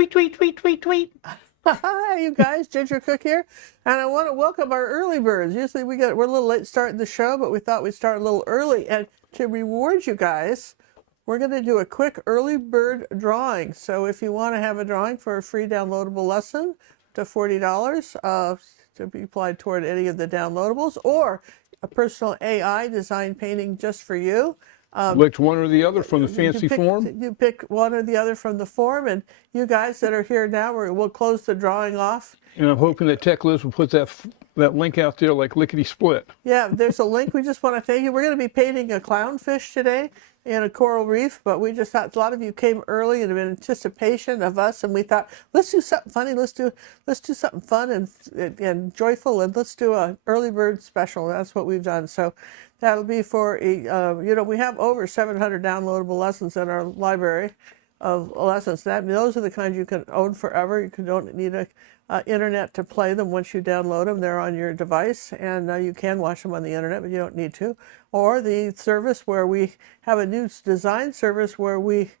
Tweet, tweet, tweet, tweet, tweet. Hi, you guys. Ginger Cook here, and I want to welcome our early birds. Usually we're a little late starting the show, but we thought we'd start a little early. And to reward you guys, we're going to do a quick early bird drawing. So if you want to have a drawing for a free downloadable lesson to $40 to be applied toward any of the downloadables, or a personal AI design painting just for you. Select one or the other from the fancy form. You pick one or the other from the form, and you guys that are here now, we'll close the drawing off. And I'm hoping that Tech Liz will put that link out there like lickety split. Yeah, there's a link. We just want to thank you. We're going to be painting a clownfish today and a coral reef, but we just thought a lot of you came early and in anticipation of us, and we thought, let's do something funny. Let's do something fun and joyful, and let's do a early bird special. That's what we've done. So that'll be for we have over 700 downloadable lessons in our library of lessons. Those are the kinds you can own forever. You don't need a internet to play them. Once you download them, they're on your device, and you can watch them on the internet, but you don't need to. Or the service where we have a new design service where we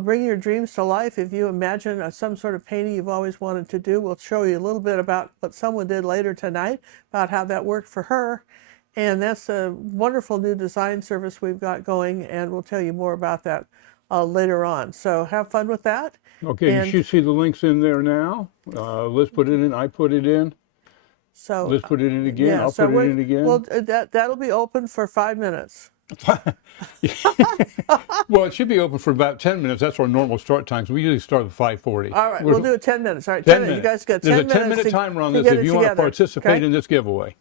bring your dreams to life. If you imagine some sort of painting you've always wanted to do, we'll show you a little bit about what someone did later tonight, about how that worked for her. And that's a wonderful new design service we've got going, and we'll tell you more about that later on. So have fun with that. Okay, you should see the links in there now. Liz put it in, I put it in. So Liz put it in again, yeah, I'll put it in again. Well, that'll be open for 5 minutes. Well, it should be open for about 10 minutes. That's our normal start time. So we usually start at 5:40. All right, we'll do it 10 minutes. All right, 10 minutes. You guys got 10 minutes. There's a 10-minute timer on this if you want to participate in this giveaway.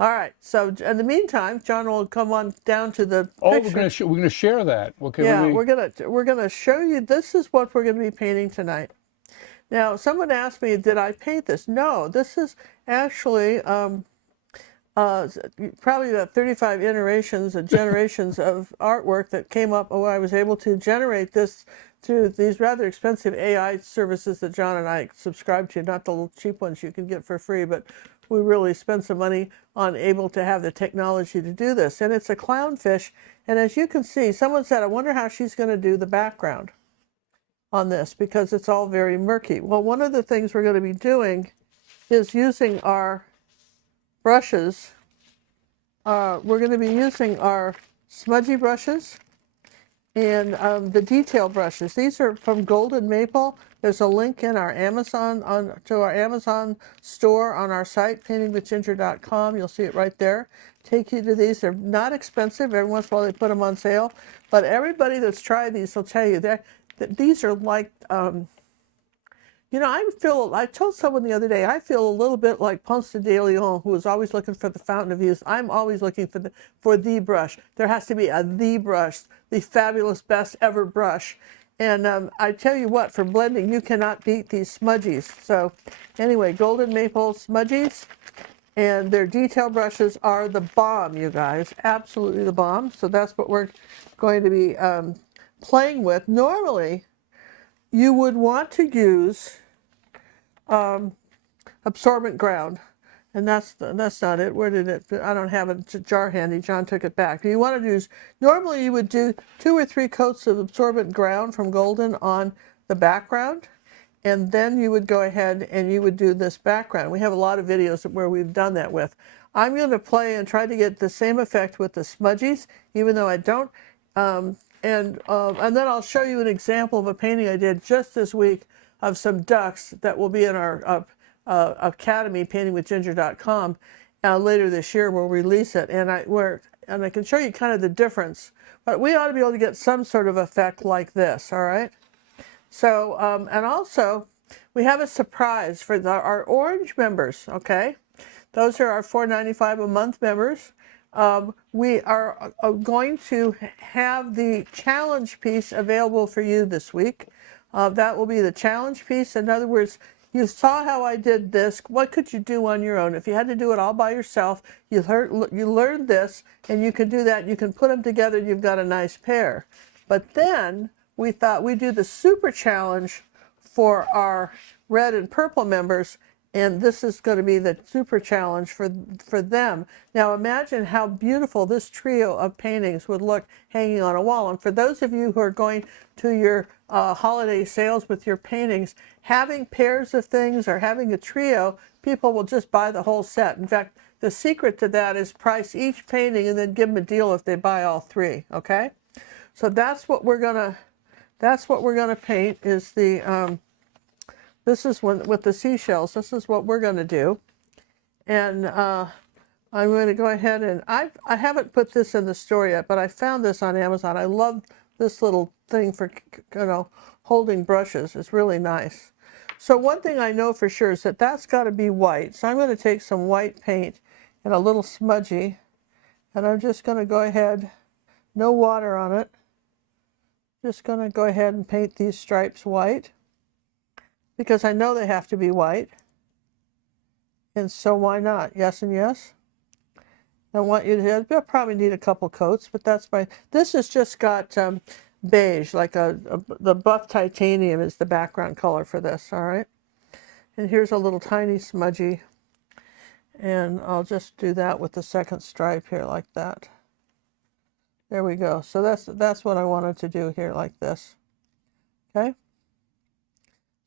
All right. So in the meantime, John will come on down to the Oh, picture. we're gonna share that. Okay. Yeah, we're gonna show you. This is what we're gonna be painting tonight. Now, someone asked me, did I paint this? No, this is actually probably about 35 iterations and generations of artwork that came up. Oh, I was able to generate this through these rather expensive AI services that John and I subscribe to, not the little cheap ones you can get for free, but we really spend some money on able to have the technology to do this. And it's a clownfish. And as you can see, someone said, I wonder how she's going to do the background on this because it's all very murky. Well, one of the things we're going to be doing is using our brushes. We're going to be using our smudgy brushes and the detail brushes. These are from Golden Maple. There's a link in our Amazon to our Amazon store on our site, paintingwithginger.com. You'll see it right there. Take you to these. They're not expensive. Every once in a while they put them on sale, but everybody that's tried these will tell you that these are like. I told someone the other day, I feel a little bit like Ponce de Leon, who was always looking for the fountain of youth. I'm always looking for the brush. There has to be the brush, the fabulous best ever brush. And I tell you what, for blending, you cannot beat these smudgies. So anyway, Golden Maple smudgies, and their detail brushes are the bomb, you guys, absolutely the bomb. So that's what we're going to be playing with. Normally, you would want to use absorbent ground, and that's not it. Where did it? I don't have a jar handy. John took it back. You want to use, normally you would do 2 or 3 coats of absorbent ground from Golden on the background, and then you would go ahead and you would do this background. We have a lot of videos where we've done that with. I'm going to play and try to get the same effect with the smudgies, even though I don't. And then I'll show you an example of a painting I did just this week of some ducks that will be in our Academy, paintingwithginger.com, later this year. We'll release it, and I can show you kind of the difference. But we ought to be able to get some sort of effect like this, all right? So, and also, we have a surprise for our orange members, okay? Those are our $4.95 a month members. We are going to have the challenge piece available for you this week. That will be the challenge piece. In other words, you saw how I did this. What could you do on your own? If you had to do it all by yourself, you learned this, and you can do that. You can put them together, you've got a nice pair. But then we thought we'd do the super challenge for our red and purple members, and this is going to be the super challenge for them. Now imagine how beautiful this trio of paintings would look hanging on a wall. And for those of you who are going to your holiday sales with your paintings, having pairs of things or having a trio, people will just buy the whole set. In fact, the secret to that is price each painting and then give them a deal if they buy all three. Okay, so that's what we're gonna paint. Is the this is with the seashells. This is what we're gonna do, and I'm going to go ahead and I haven't put this in the store yet, but I found this on Amazon. I love this little thing for, you know, holding brushes. It's really nice. So one thing I know for sure is that that's got to be white. So I'm going to take some white paint and a little smudgy, and I'm just going to go ahead, no water on it. Just going to go ahead and paint these stripes white because I know they have to be white. And so why not? Yes and yes. I want you to, you'll probably need a couple coats, but that's my, this has just got beige, like the buff titanium is the background color for this, all right? And here's a little tiny smudgy, and I'll just do that with the second stripe here like that. There we go. So that's what I wanted to do here like this, okay?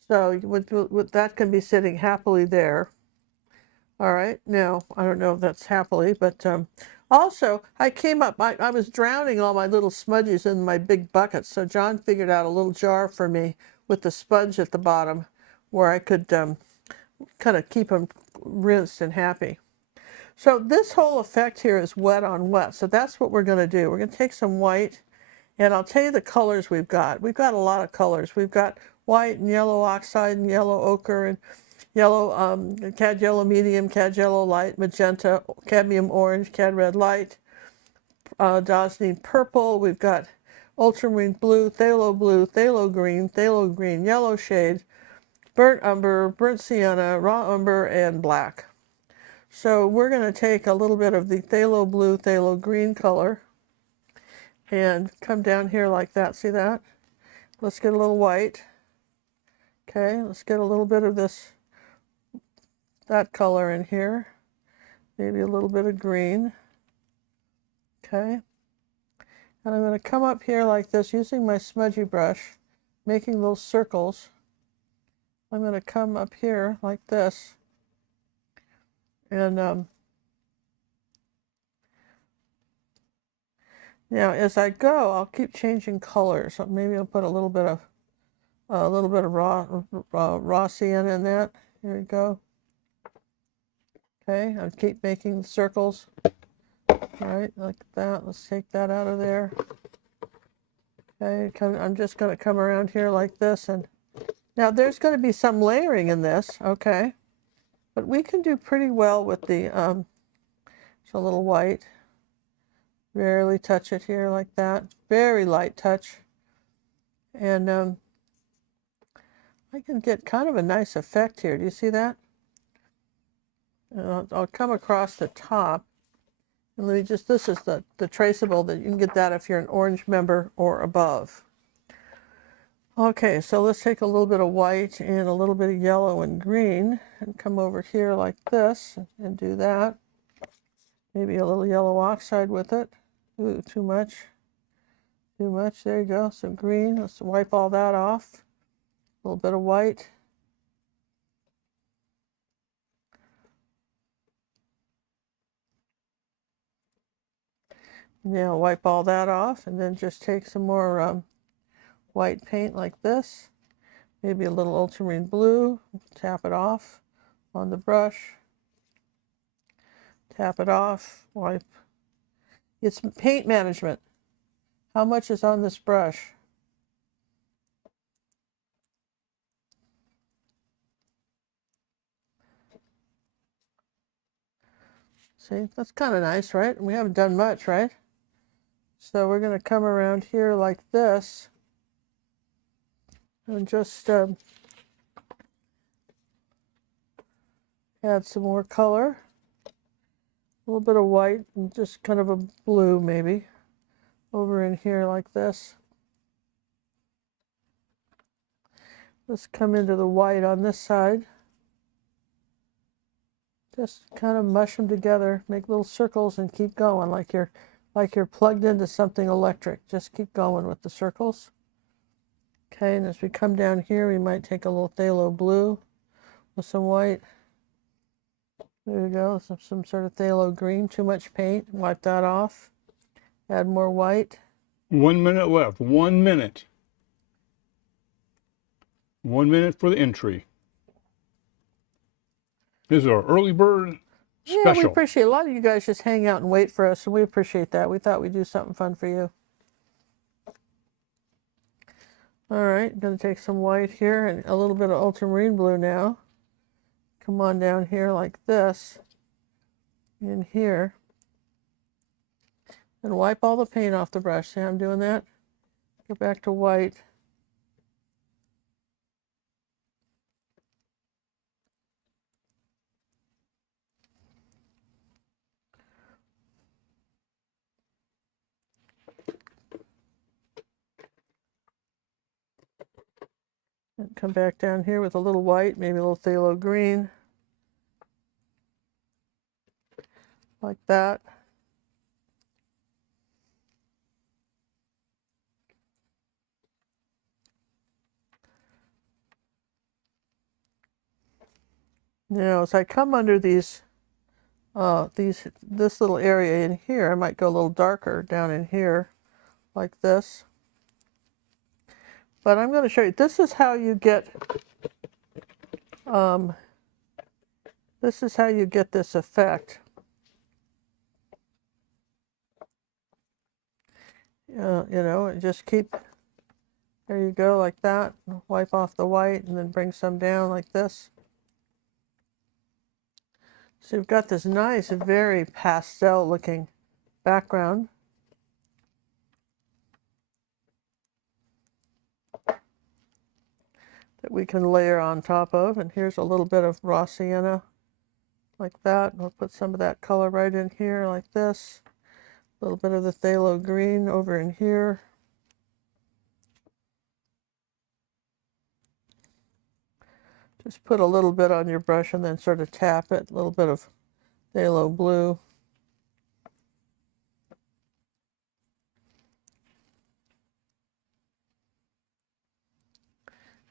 So with that can be sitting happily there. All right, now, I don't know if that's happily, but also, I came up, I was drowning all my little smudges in my big buckets, so John figured out a little jar for me with the sponge at the bottom where I could kind of keep them rinsed and happy. So this whole effect here is wet on wet, so that's what we're going to do. We're going to take some white, and I'll tell you the colors we've got. We've got a lot of colors. We've got white and yellow oxide and yellow ochre and yellow, cad yellow medium, cad yellow light, magenta, cadmium orange, cad red light, Dazzling purple. We've got ultramarine blue, phthalo green, yellow shade, burnt umber, burnt sienna, raw umber, and black. So we're going to take a little bit of the phthalo blue, phthalo green color and come down here like that. See that? Let's get a little white. Okay, let's get a little bit of that color in here, maybe a little bit of green. Okay, and I'm going to come up here like this using my smudgy brush, making little circles. I'm going to come up here like this, and now as I go, I'll keep changing colors. So maybe I'll put a little bit of raw sienna in that. Here we go. Okay, I'll keep making circles. All right, like that. Let's take that out of there. Okay, I'm just going to come around here like this, and now there's going to be some layering in this, okay, but we can do pretty well with the it's a little white. Barely touch it here like that. Very light touch, and I can get kind of a nice effect here. Do you see that? I'll come across the top, and let me just, this is the traceable, that you can get that if you're an orange member or above. Okay, so let's take a little bit of white and a little bit of yellow and green and come over here like this and do that. Maybe a little yellow oxide with it. Ooh, too much. Too much, there you go. Some green, let's wipe all that off. A little bit of white. Now wipe all that off, and then just take some more white paint like this. Maybe a little ultramarine blue. Tap it off on the brush. Tap it off. Wipe. It's paint management. How much is on this brush? See, that's kind of nice, right? We haven't done much, right? So we're going to come around here like this and just add some more color. A little bit of white and just kind of a blue maybe over in here like this. Let's come into the white on this side. Just kind of mush them together, make little circles and keep going like you're plugged into something electric. Just keep going with the circles. Okay, and as we come down here, we might take a little phthalo blue with some white. There we go, some sort of phthalo green. Too much paint, wipe that off. Add more white. 1 minute left. 1 minute. 1 minute for the entry. This is our early bird Yeah, we special. appreciate a lot of you guys just hang out and wait for us, and we appreciate that. We thought we'd do something fun for you. All right, going to take some white here and a little bit of ultramarine blue now. Come on down here like this, in here, and wipe all the paint off the brush. See how I'm doing that? Go back to white. And come back down here with a little white, maybe a little phthalo green, like that. Now, as I come under this little area in here, I might go a little darker down in here, like this. But I'm going to show you. This is how you get. This is how you get this effect. You know, and just keep. There you go, like that. Wipe off the white, and then bring some down like this. So you've got this nice, very pastel-looking background. That we can layer on top of. And here's a little bit of raw sienna, like that. We'll put some of that color right in here, like this. A little bit of the phthalo green over in here. Just put a little bit on your brush and then sort of tap it. A little bit of phthalo blue.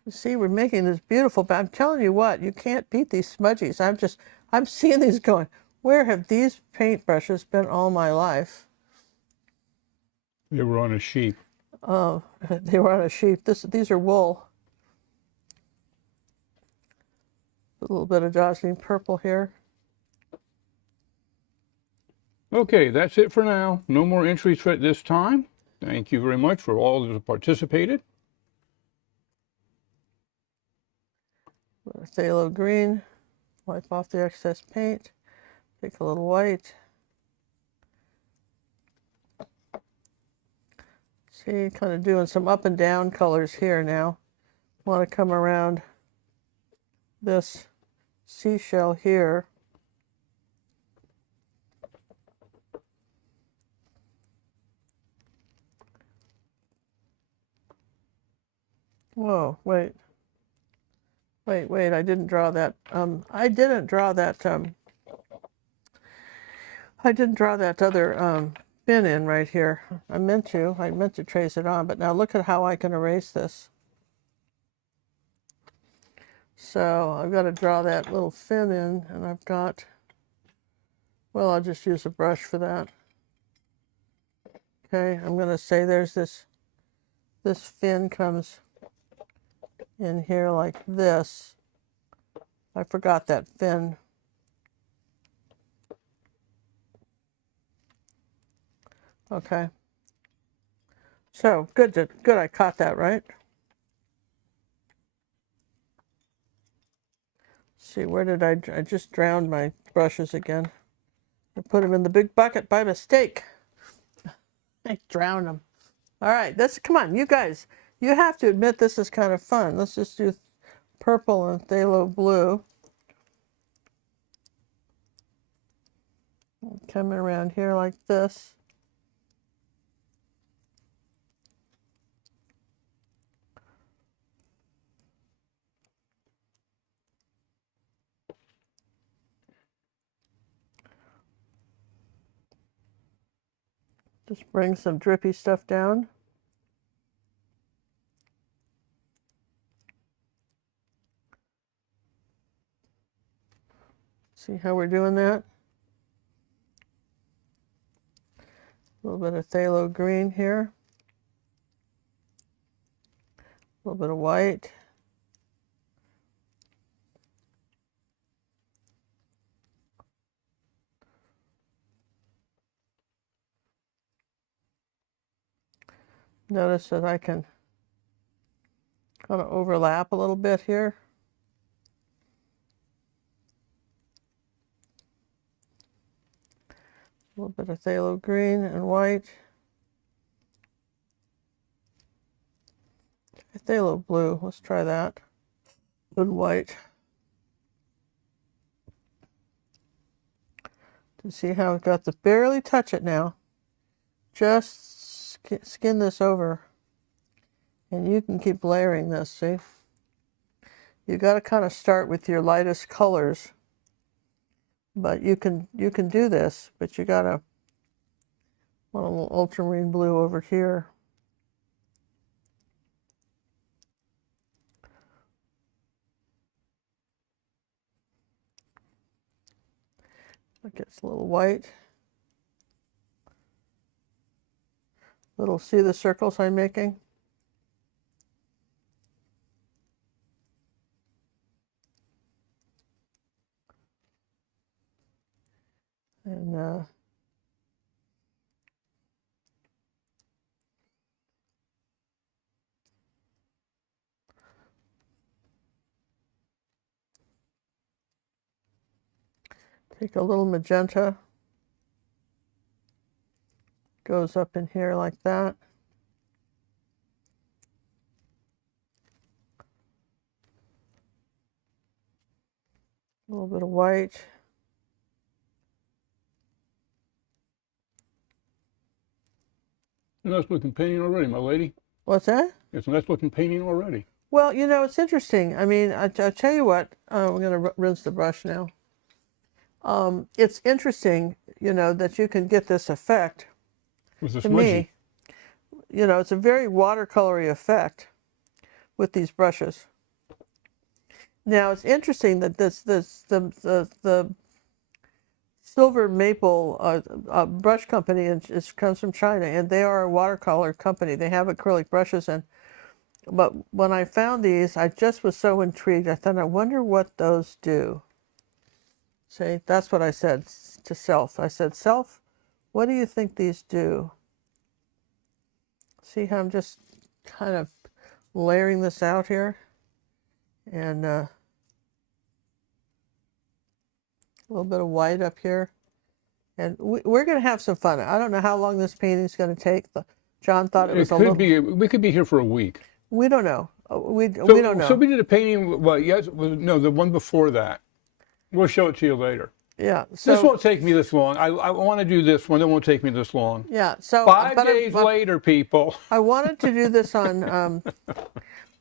You see, we're making this beautiful, but I'm telling you what, you can't beat these smudgies. I'm seeing these going, where have these paintbrushes been all my life? They were on a sheep. Oh, they were on a sheep. These are wool. A little bit of dazzling purple here. Okay, that's it for now. No more entries for this time. Thank you very much for all who participated. Phthalo green. Wipe off the excess paint. Take a little white. See, kind of doing some up and down colors here now. Want to come around this seashell here. Whoa, wait. Wait, I didn't draw that. I didn't draw that other bin in right here. I meant to trace it on, but now look at how I can erase this. So I've got to draw that little fin in, and I've got, well, I'll just use a brush for that. Okay, I'm going to say there's this fin comes in here like this. I forgot that fin. Okay. So good I caught that, right? Let's see, where did I just drowned my brushes again. I put them in the big bucket by mistake. I drowned them. All right, come on, you guys. You have to admit this is kind of fun. Let's just do purple and phthalo blue. Coming around here like this. Just bring some drippy stuff down. See how we're doing that? A little bit of phthalo green here. A little bit of white. Notice that I can kind of overlap a little bit here. A little bit of phthalo green and white. Phthalo blue, let's try that. And white. To see how I've got to barely touch it now. Just skin this over. And you can keep layering this, see? You got to kind of start with your lightest colors. But you can do this, but you got to want a little ultramarine blue over here. It gets a little white. See the circles I'm making? And take a little magenta. Goes up in here like that. A little bit of white. Nice looking painting already, my lady. What's that? It's a nice looking painting already. Well, you know, it's interesting. I mean, I'll tell you what, we're going to rinse the brush now. It's interesting, you know, that you can get this effect. With the To smudgy. me, you know, it's a very watercolory effect with these brushes. Now, it's interesting that the Silver Maple brush company comes from China, and they are a watercolor company. They have acrylic brushes, but when I found these, I just was so intrigued. I thought, I wonder what those do. See, that's what I said to self. I said, self, what do you think these do? See how I'm just kind of layering this out here? And a little bit of white up here. And we're going to have some fun. I don't know how long this painting's going to take. John thought it was a little... We could be here for a week. We don't know. We don't know. So we did a painting, well, yes, no, the one before that. We'll show it to you later. Yeah. So, this won't take me this long. I want to do this one. It won't take me this long. Yeah. So 5 days later, people. I wanted to do this on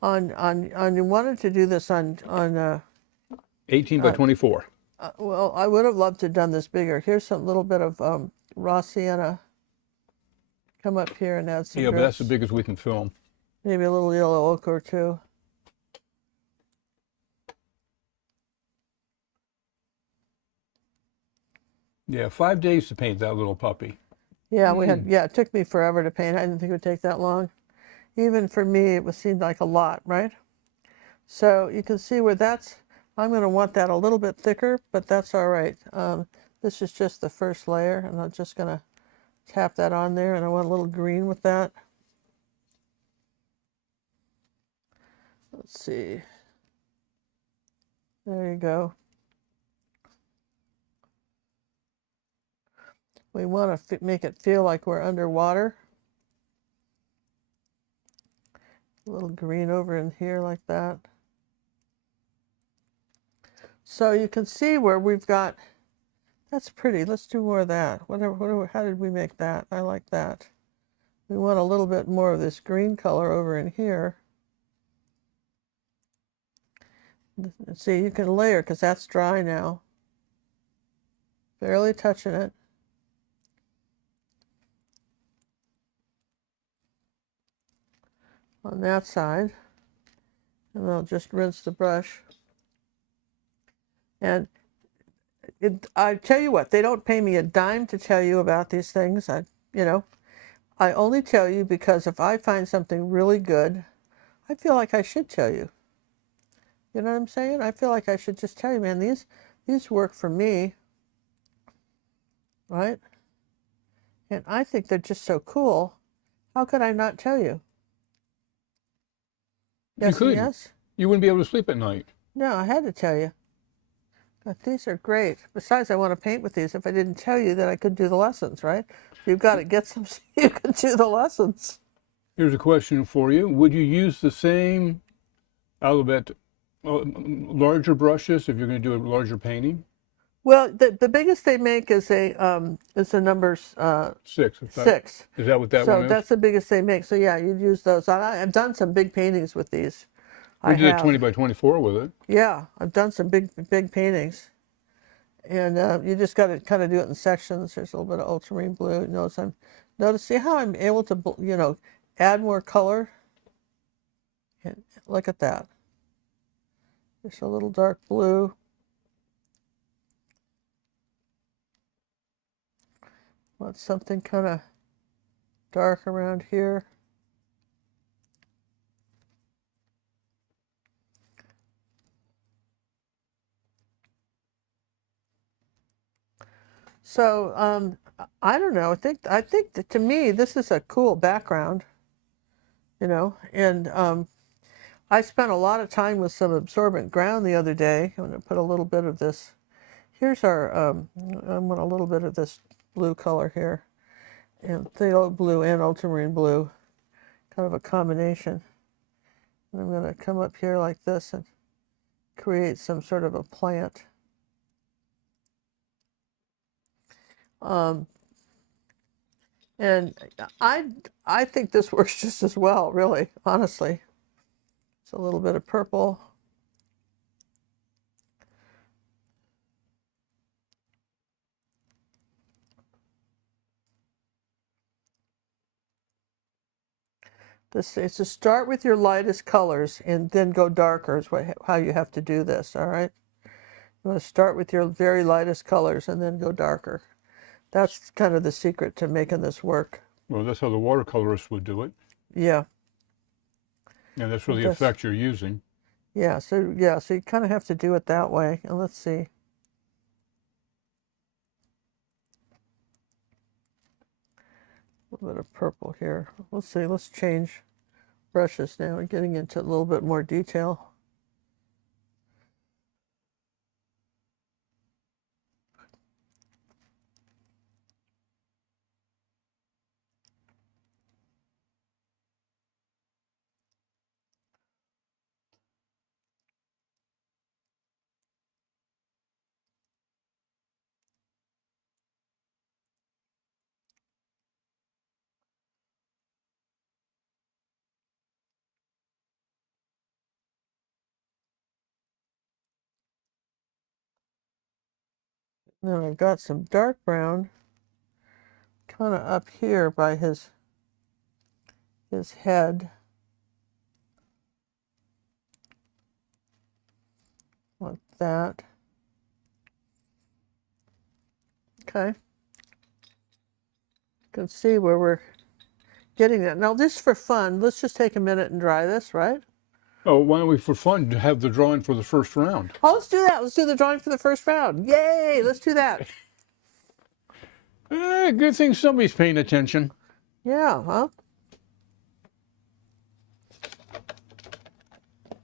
you wanted to do this on 18 by 24. Well, I would have loved to have done this bigger. Here's some little bit of raw sienna. Come up here and add some. Yeah, but that's the biggest we can film. Maybe a little yellow ochre or two. Yeah, 5 days to paint that little puppy. Yeah, it took me forever to paint. I didn't think it would take that long. Even for me, it seemed like a lot, right? So you can see where that's, I'm going to want that a little bit thicker, but that's all right. This is just the first layer, and I'm just going to tap that on there, and I want a little green with that. Let's see. There you go. We want to make it feel like we're underwater. A little green over in here like that. So you can see where we've got, that's pretty. Let's do more of that. How did we make that? I like that. We want a little bit more of this green color over in here. See, you can layer because that's dry now. Barely touching it. On that side, and I'll just rinse the brush. And I tell you what, they don't pay me a dime to tell you about these things. I only tell you because if I find something really good, I feel like I should tell you. You know what I'm saying? I feel like I should just tell you, man, these work for me, right? And I think they're just so cool. How could I not tell you? You Yes and couldn't. yes? You wouldn't be able to sleep at night. No, I had to tell you. But these are great. Besides, I want to paint with these. If I didn't tell you, then I could do the lessons, right? You've got to get some so you can do the lessons. Here's a question for you. Would you use the same alphabet, larger brushes if you're going to do a larger painting? Well, the biggest they make is a number 6. 6. Is that what that So one is? that's the biggest they make. So yeah, you'd use those. I've done some big paintings with these. We did a 20 by 24 with it. Yeah, I've done some big paintings, and you just got to kind of do it in sections. There's a little bit of ultramarine blue. See how I'm able to add more color. And look at that. There's a little dark blue. Want something kind of dark around here. So I don't know. I think that to me this is a cool background, and I spent a lot of time with some absorbent ground the other day. I'm going to put a little bit of this. Here's our. I want a little bit of this blue color here, and phthalo blue and ultramarine blue, kind of a combination. And I'm going to come up here like this and create some sort of a plant. And I think this works just as well, really, honestly. It's a little bit of purple. It's to start with your lightest colors and then go darker is how you have to do this, all right? You want to start with your very lightest colors and then go darker. That's kind of the secret to making this work. Well, that's how the watercolorist would do it. Yeah. And that's really the effect you're using. Yeah, so you kind of have to do it that way. And let's see. A little bit of purple here. Let's see, let's change brushes now. We're getting into a little bit more detail. Now I've got some dark brown kind of up here by his head. Like that. Okay. You can see where we're getting that. Now this for fun, let's just take a minute and dry this, right? Oh, why don't we, for fun, have the drawing for the first round? Oh, let's do that. Let's do the drawing for the first round. Yay! Let's do that. Good thing somebody's paying attention. Yeah, huh?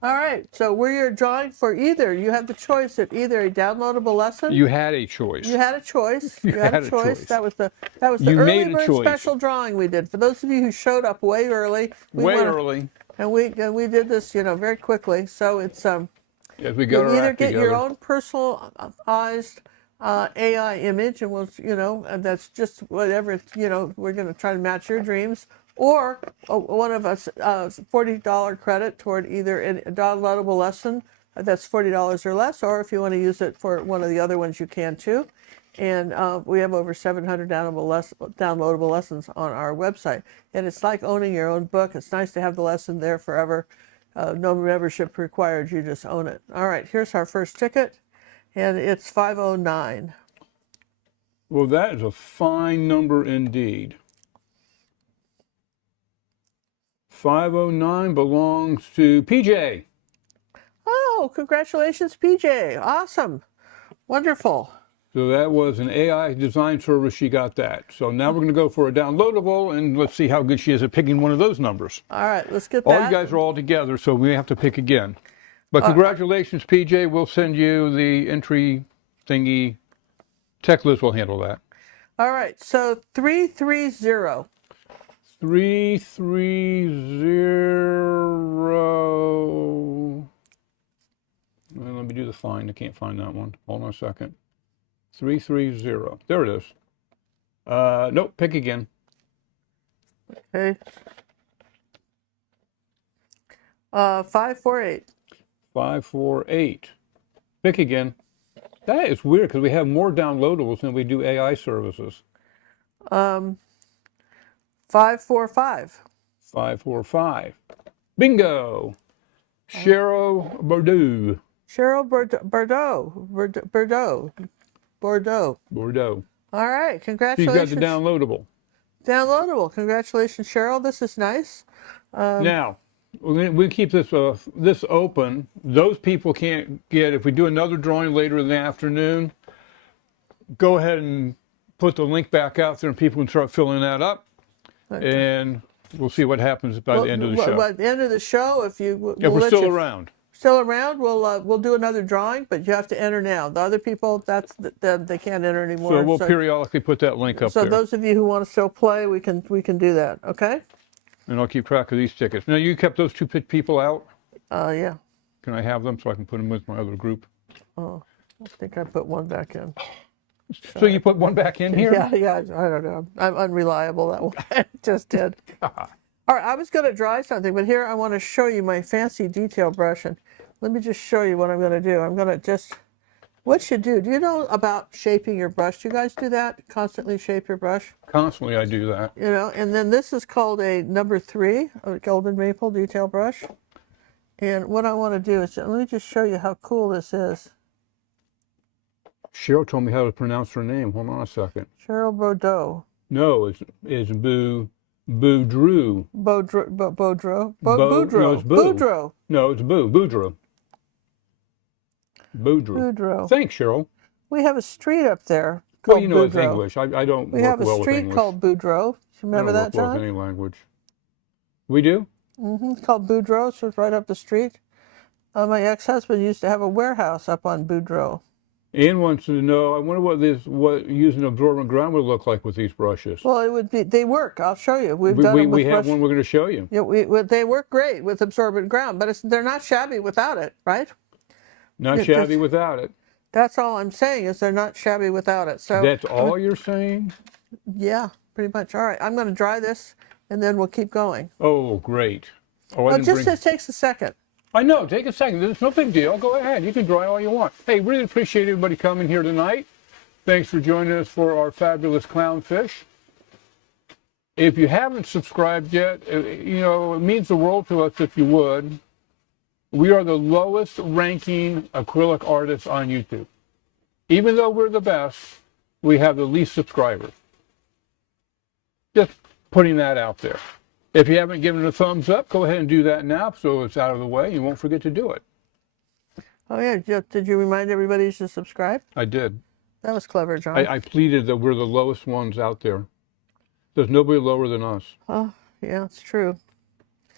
All right, so we're drawing for either. You have the choice of either a downloadable lesson. You had a choice. You had a choice. You had a choice. That was the You early made a bird choice. special drawing we did. For those of you who showed up way early, and we did this, very quickly. So it's Yes, we got you our either act get together. your own personalized AI image, and and that's just whatever we're going to try to match your dreams, or one of us $40 credit toward either a downloadable lesson that's $40 or less, or if you want to use it for one of the other ones, you can too. And we have over 700 downloadable lessons on our website, and it's like owning your own book. It's nice to have the lesson there forever. No membership required. You just own it. All right, here's our first ticket. and it's 509. Well, that is a fine number indeed. 509 belongs to PJ. Oh, congratulations, PJ. Awesome. Wonderful. So that was an AI design service. She got that. So now we're going to go for a downloadable, and let's see how good she is at picking one of those numbers. All right, let's get All that. you guys are all together, so we have to pick again. But congratulations, PJ. We'll send you the entry thingy. Tech Liz will handle that. All right, so 330. 330. Well, let me do the find. I can't find that one. Hold on a second. 330. There it is. Nope, pick again. Okay. 548. 548. Pick again. That is weird because we have more downloadables than we do AI services. 545. 545. Bingo. Cheryl Bordeaux. Cheryl Bordeaux. All right, She's congratulations. got the downloadable. Downloadable. Congratulations, Cheryl. This is nice. Now, we keep this this open. Those people can't get, if we do another drawing later in the afternoon, go ahead and put the link back out there and people can start filling that up. Okay. And we'll see what happens by the end of the show. At the end of the show, if We're still around. Still around, we'll do another drawing, but you have to enter now. The other people, they can't enter anymore. So we'll periodically put that link up there. So those of you who want to still play, we can do that. Okay. And I'll keep track of these tickets. Now, you kept those two people out? Yeah. Can I have them so I can put them with my other group? Oh, I think I put one back in. So you put one back in here? Yeah, I don't know. I'm unreliable that one. I just did. God. All right, I was going to dry something, but here I want to show you my fancy detail brush. And let me just show you what I'm going to do. I'm going to just, what you do you know about shaping your brush? Do you guys do that? Constantly shape your brush? Constantly I do that. You know, and then this is called a number 3, a golden maple detail brush. And what I want to do is, let me just show you how cool this is. Cheryl told me how to pronounce her name. Hold on a second. Cheryl Bordeaux. No, it's Boudreau. Boudreau. No, it's Boo. Boudreau. No, it's Boudreau. Boudreau. Thanks, Cheryl. We have a street up there Well, called you know, it's Boudreau. English. I don't We work have a well with street English. called Boudreau. Remember that, I don't work well John? with any language. We do? It's called Boudreau, so it's right up the street. My ex-husband used to have a warehouse up on Boudreau. Ann wants to know, I wonder what using absorbent ground would look like with these brushes. Well, it would be, they work. I'll show you. We have one we're going to show you. Yeah, they work great with absorbent ground, but they're not shabby without it, right? Not shabby without it. That's all I'm saying is they're not shabby without it. So that's all you're saying? Yeah, pretty much. All right, I'm going to dry this, and then we'll keep going. Oh, great. Oh, it takes a second. I know, take a second. It's no big deal. Go ahead. You can dry all you want. Hey, really appreciate everybody coming here tonight. Thanks for joining us for our fabulous clownfish. If you haven't subscribed yet, you know, it means the world to us if you would. We are the lowest ranking acrylic artists on YouTube. Even though we're the best, we have the least subscribers. Just putting that out there. If you haven't given it a thumbs up, go ahead and do that now so it's out of the way. You won't forget to do it. Oh, yeah. Did you remind everybody to subscribe? I did. That was clever, John. I pleaded that we're the lowest ones out there. There's nobody lower than us. Oh, yeah, it's true.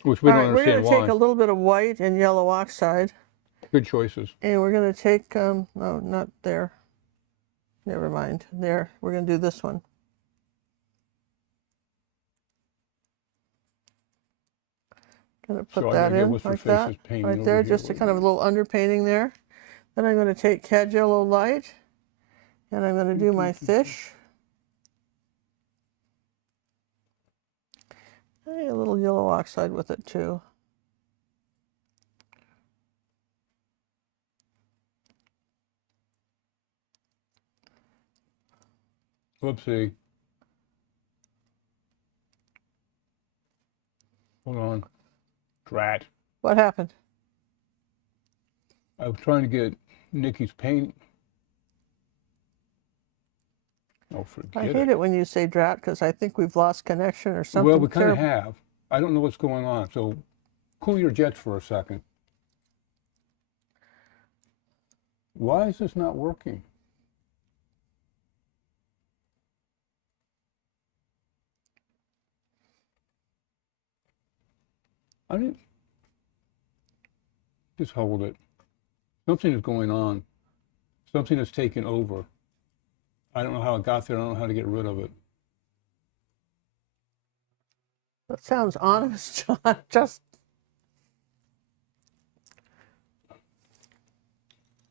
Which we don't We're understand going to why. take a little bit of white and yellow oxide. Good choices. And we're going to take, no, not there. Never mind. There. We're going to do this one. Going to put that in like that, right there, just a kind of a little underpainting there. Then I'm going to take cad yellow light, and I'm going to do my fish. Hey, a little yellow oxide with it too. Whoopsie. Hold on. Drat. What happened? I was trying to get Nikki's paint Oh, I forget hate it. it when you say drought because I think we've lost connection or something. Well, we kind of terrible. have. I don't know what's going on. So cool your jets for a second. Why is this not working? I didn't just hold it. Something is going on. Something has taken over. I don't know how it got there. I don't know how to get rid of it. That sounds honest, John. Just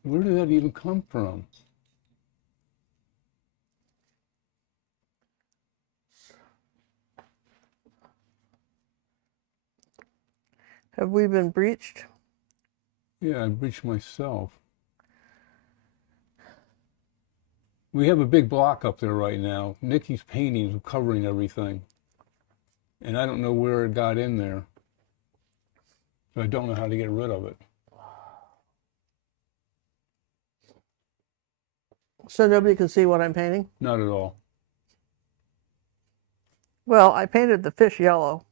Where did that even come from? have we been breached? Yeah, I breached myself. We have a big block up there right now. Nikki's paintings are covering everything. And I don't know where it got in there. So I don't know how to get rid of it. So nobody can see what I'm painting? Not at all. Well, I painted the fish yellow.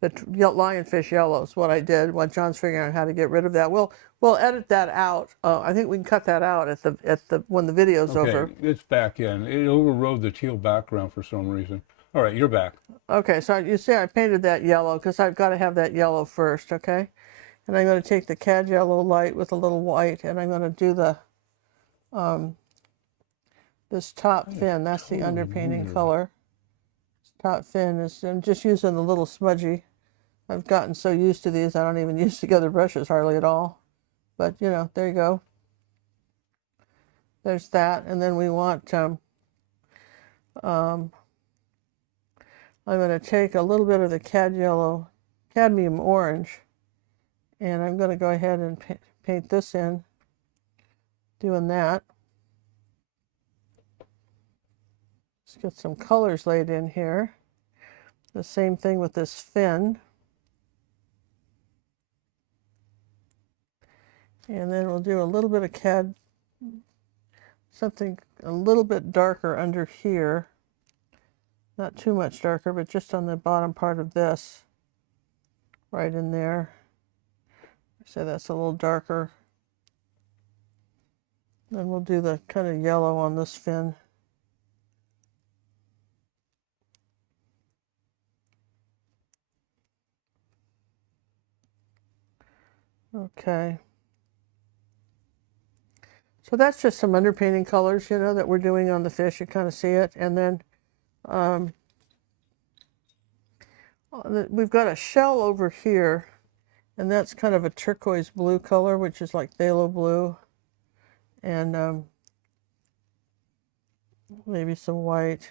The lionfish yellow is what I did. What John's figuring out how to get rid of that. We'll edit that out. I think we can cut that out at the when the video's Okay, over. it's back in. It overrode the teal background for some reason. All right, you're back. Okay, so you see I painted that yellow because I've got to have that yellow first, okay? And I'm going to take the cad yellow light with a little white, and I'm going to do the this top fin. That's the totally underpainting weird. color. This top fin is, I'm just using the little smudgy. I've gotten so used to these, I don't even use the other brushes hardly at all. But, you know, there you go. There's that. And then we want, I'm going to take a little bit of the cadmium orange, and I'm going to go ahead and paint this in, doing that. Let's get some colors laid in here. The same thing with this fin. And then we'll do a little bit of something a little bit darker under here. Not too much darker, but just on the bottom part of this, right in there. So that's a little darker. Then we'll do the kind of yellow on this fin. Okay. So that's just some underpainting colors, you know, that we're doing on the fish. You kind of see it. And then we've got a shell over here, and that's kind of a turquoise blue color, which is like phthalo blue. And maybe some white.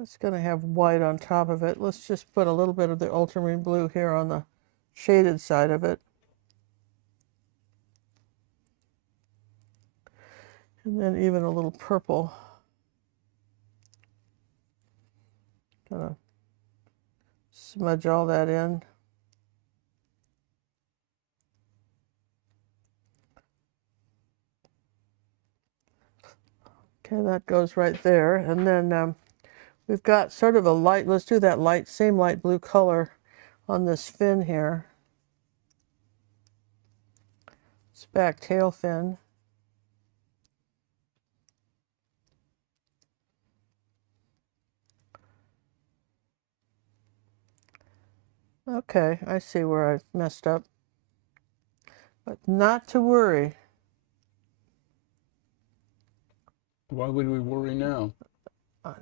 It's going to have white on top of it. Let's just put a little bit of the ultramarine blue here on the shaded side of it. And then even a little purple. Gonna smudge all that in. Okay, that goes right there. And then we've got sort of a light, let's do that light, same light blue color on this fin here. It's back tail fin. Okay, I see where I messed up. But not to worry. Why would we worry now?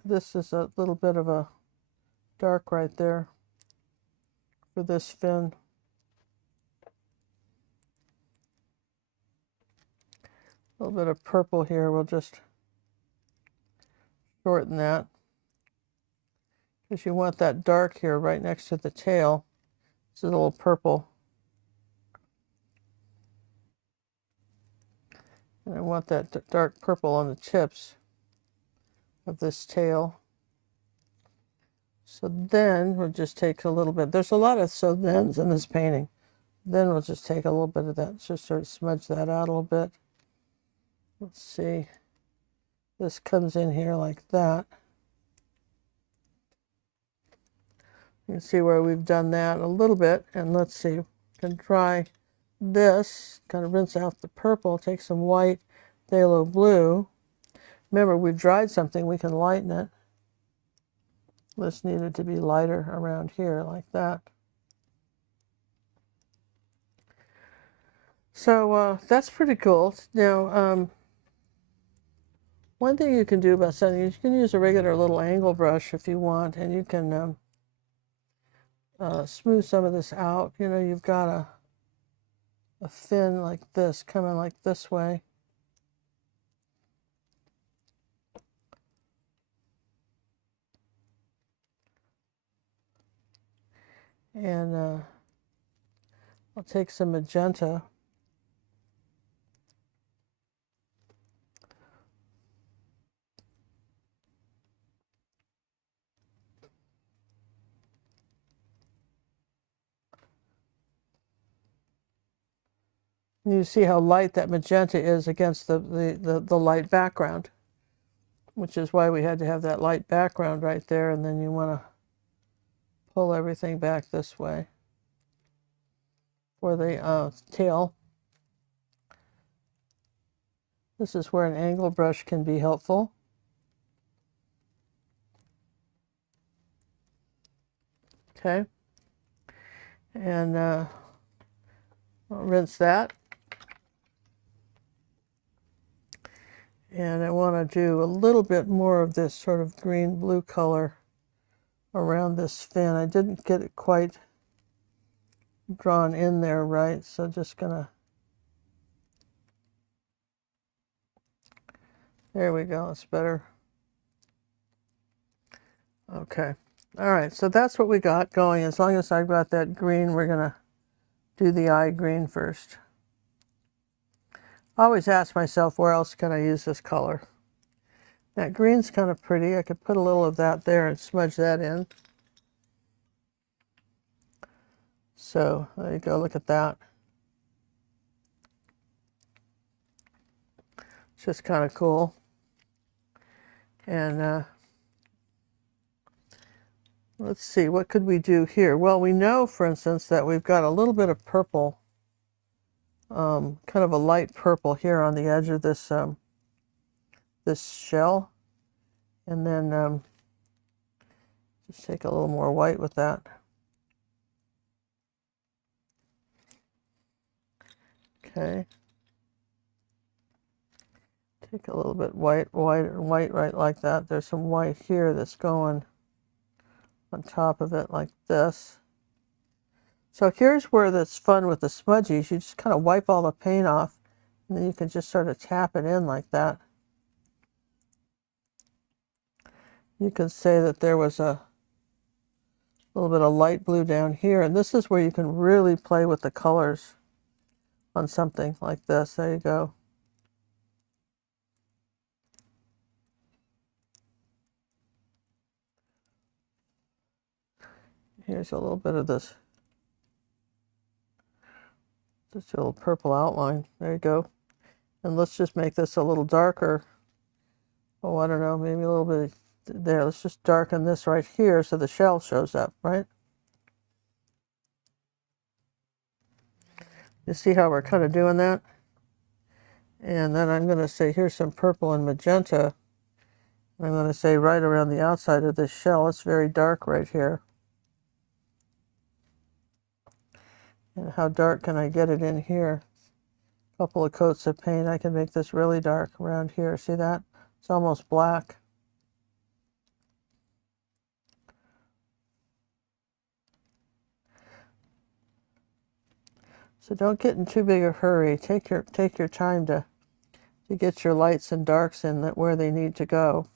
This is a little bit of a dark right there for this fin. A little bit of purple here. We'll just shorten that, because you want that dark here right next to the tail. This is a little purple. And I want that dark purple on the tips of this tail. So then we'll just take a little bit. There's a lot of so thens in this painting. Then we'll just take a little bit of that, just sort of smudge that out a little bit. Let's see. This comes in here like that. You can see where we've done that a little bit. And let's see, can dry this, kind of rinse out the purple, take some white phthalo blue. Remember, we've dried something, we can lighten it. This needed to be lighter around here like that. So that's pretty cool. Now, one thing you can do about something is you can use a regular little angle brush if you want, and you can smooth some of this out. You know, you've got a fin like this coming like this way. And I'll take some magenta. You see how light that magenta is against the light background, which is why we had to have that light background right there. And then you want to pull everything back this way for the tail. This is where an angle brush can be helpful. Okay. And I'll rinse that. And I want to do a little bit more of this sort of green-blue color around this fin. I didn't get it quite drawn in there right, so just gonna, there we go, it's better. Okay, all right, so that's what we got going. As long as I've got that green, we're gonna do the eye green first. I always ask myself, where else can I use this color? That green's kind of pretty. I could put a little of that there and smudge that in. So there you go, look at that. It's just kind of cool. And let's see, what could we do here? Well, we know, for instance, that we've got a little bit of purple, kind of a light purple here on the edge of this this shell. And then just take a little more white with that. Okay. Take a little bit white right like that. There's some white here that's going on top of it like this. So here's where that's fun with the smudgies. You just kind of wipe all the paint off, and then you can just sort of tap it in like that. You can say that there was a little bit of light blue down here, and this is where you can really play with the colors on something like this. There you go. Here's a little bit of this, just a little purple outline. There you go. And let's just make this a little darker. Oh, I don't know, maybe a little bit there. Let's just darken this right here so the shell shows up, right? You see how we're kind of doing that? And then I'm going to say, here's some purple and magenta. I'm going to say right around the outside of this shell. It's very dark right here. And how dark can I get it in here? A couple of coats of paint. I can make this really dark around here. See that? It's almost black. So don't get in too big a hurry. Take your time to get your lights and darks in where they need to go.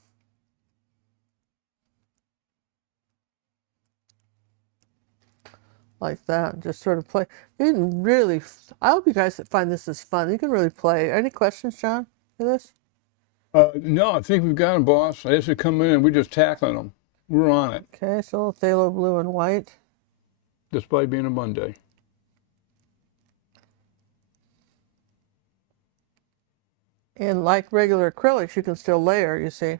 Like that, just sort of play. You can really, I hope you guys find this is fun. You can really play. Any questions, John, for this? No, I think we've got them, boss. I just come in and we're just tackling them. We're on it. Okay, so a little phthalo blue and white. Despite being a Monday. And like regular acrylics, you can still layer, you see.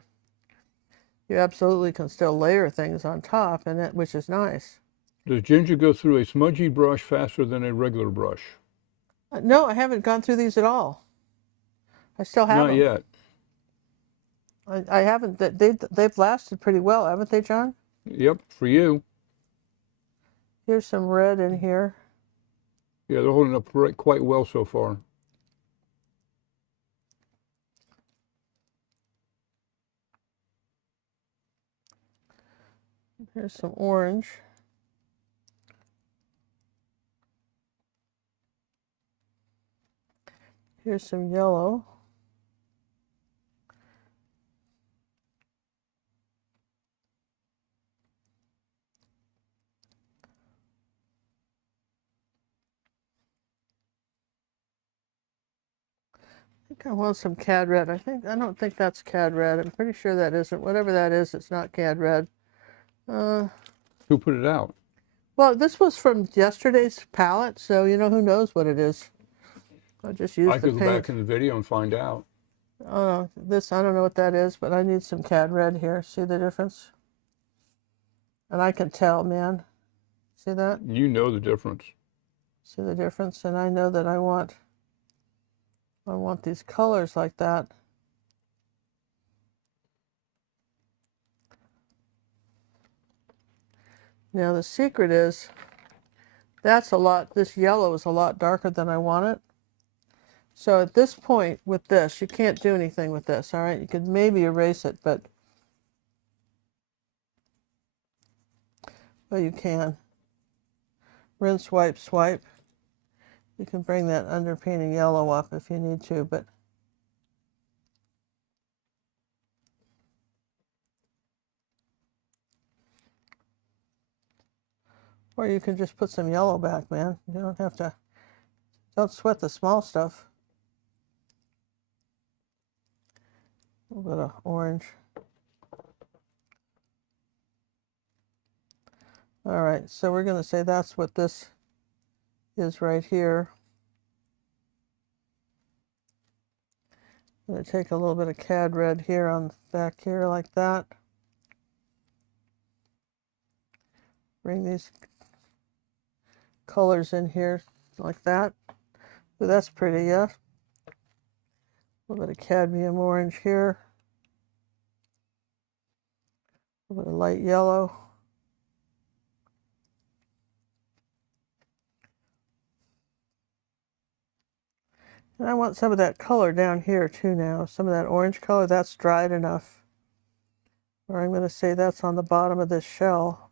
You absolutely can still layer things on top, and which is nice. Does ginger go through a smudgy brush faster than a regular brush? No, I haven't gone through these at all. I still have Not them. yet. I haven't. They've lasted pretty well, haven't they, John? Yep, for you. Here's some red in here. Yeah, they're holding up quite well so far. Here's some orange. Here's some yellow. I think I want some cad red. I don't think that's cad red. I'm pretty sure that isn't. Whatever that is, it's not cad red. Who put it out? Well, this was from yesterday's palette, so who knows what it is. I just used I the could go paint. back in the video and find out. Oh, this, I don't know what that is, but I need some cad red here. See the difference? And I can tell, man. See that? You know the difference. See the difference? And I know that I want these colors like that. Now the secret is, this yellow is a lot darker than I want it. So at this point with this, you can't do anything with this, all right? You could maybe erase it, but well, you can. Rinse, wipe, swipe. You can bring that underpainting yellow up if you need to, but or you can just put some yellow back, man. You don't have to, don't sweat the small stuff. A little bit of orange. All right, so we're going to say that's what this is right here. I'm going to take a little bit of cad red here on the back here like that. Bring these colors in here like that. Ooh, that's pretty, yeah. A little bit of cadmium orange here. A little bit of light yellow. And I want some of that color down here too now. Some of that orange color, that's dried enough. Or I'm going to say that's on the bottom of this shell.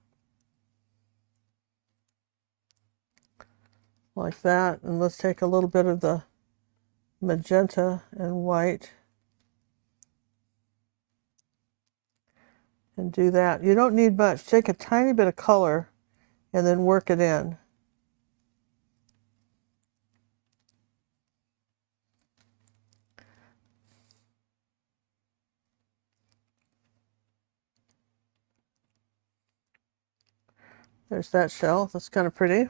Like that. And let's take a little bit of the magenta and white. And do that. You don't need much. Take a tiny bit of color and then work it in. There's that shell. That's kind of pretty.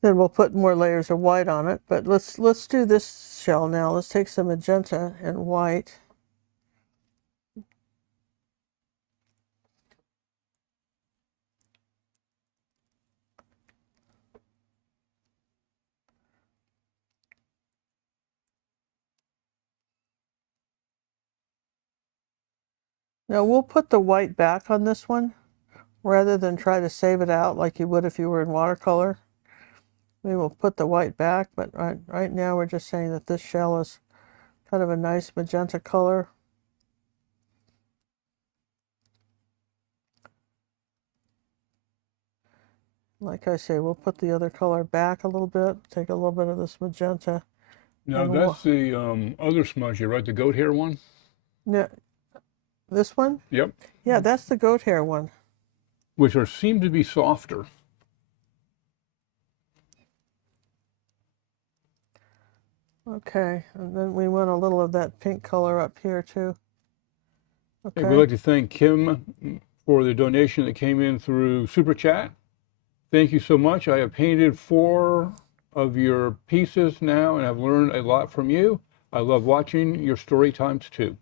Then we'll put more layers of white on it. But let's do this shell now. Let's take some magenta and white. Now we'll put the white back on this one rather than try to save it out like you would if you were in watercolor. We will put the white back, but right now we're just saying that this shell is kind of a nice magenta color. Like I say, we'll put the other color back a little bit, take a little bit of this magenta. Now that's the other smudge here, right? The goat hair one? No, this one? Yep. Yeah, that's the goat hair one. Which seem to be softer. Okay, and then we want a little of that pink color up here too. Okay. Hey, we'd like to thank Kim for the donation that came in through Super Chat. Thank you so much. I have painted 4 of your pieces now, and I've learned a lot from you. I love watching your story times too.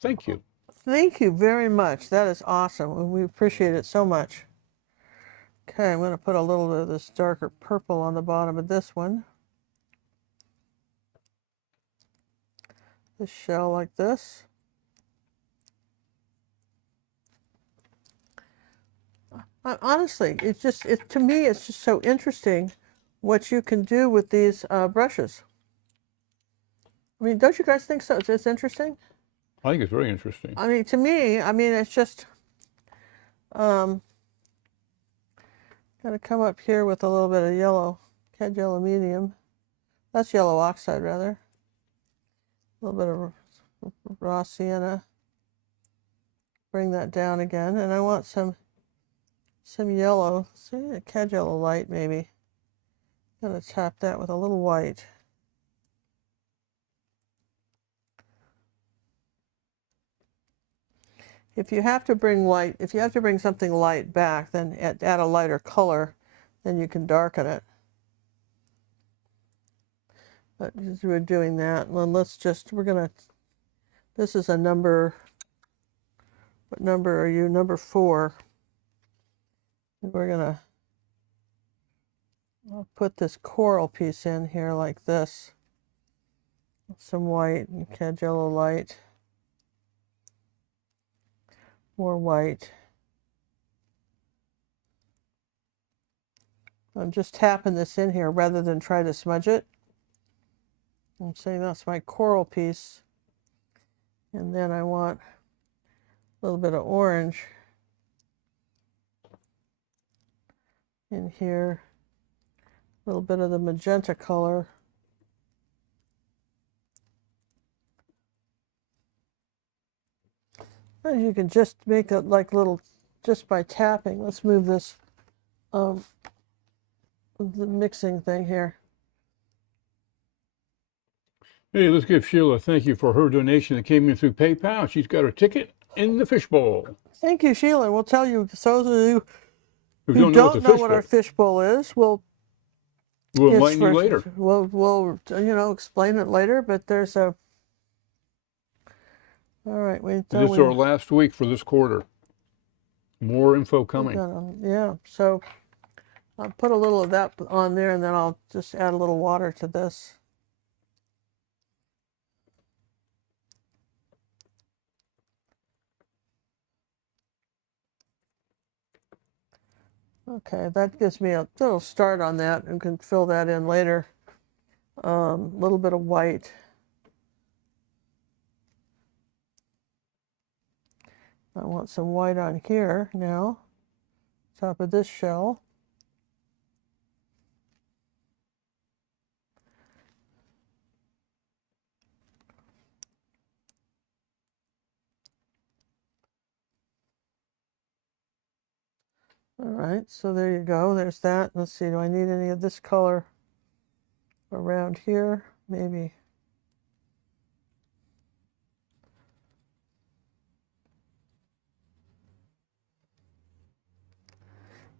Thank you. Thank you very much. That is awesome. We appreciate it so much. Okay, I'm going to put a little bit of this darker purple on the bottom of this one. This shell like this. Honestly, to me, it's just so interesting what you can do with these brushes. I mean, don't you guys think so? It's interesting? I think it's very interesting. I mean, to me, it's just going to come up here with a little bit of yellow, cad yellow medium. That's yellow oxide, rather. A little bit of raw sienna. Bring that down again, and I want some yellow. See, a cad yellow light, maybe. Going to tap that with a little white. If you have to bring something light back, then add a lighter color, then you can darken it. But as we're doing that, then this is a number, what number are you? Number 4. And I'll put this coral piece in here like this. Some white and cad yellow light. More white. I'm just tapping this in here rather than try to smudge it. I'm saying that's my coral piece. And then I want a little bit of orange in here. A little bit of the magenta color. And you can just make it like little, just by tapping. Let's move this, the mixing thing here. Hey, let's give Sheila a thank you for her donation that came in through PayPal. She's got her ticket in the fishbowl. Thank you, Sheila. We'll tell you, those of you Who who don't know what our fishbowl is, we'll enlighten you later. We'll explain it later, but there's a... All right, This is our last week for this quarter. More info coming. Yeah, so I'll put a little of that on there, and then I'll just add a little water to this. Okay, that gives me a little start on that, and can fill that in later. A little bit of white. I want some white on here now, top of this shell. All right, so there you go. There's that. Let's see, do I need any of this color around here? Maybe.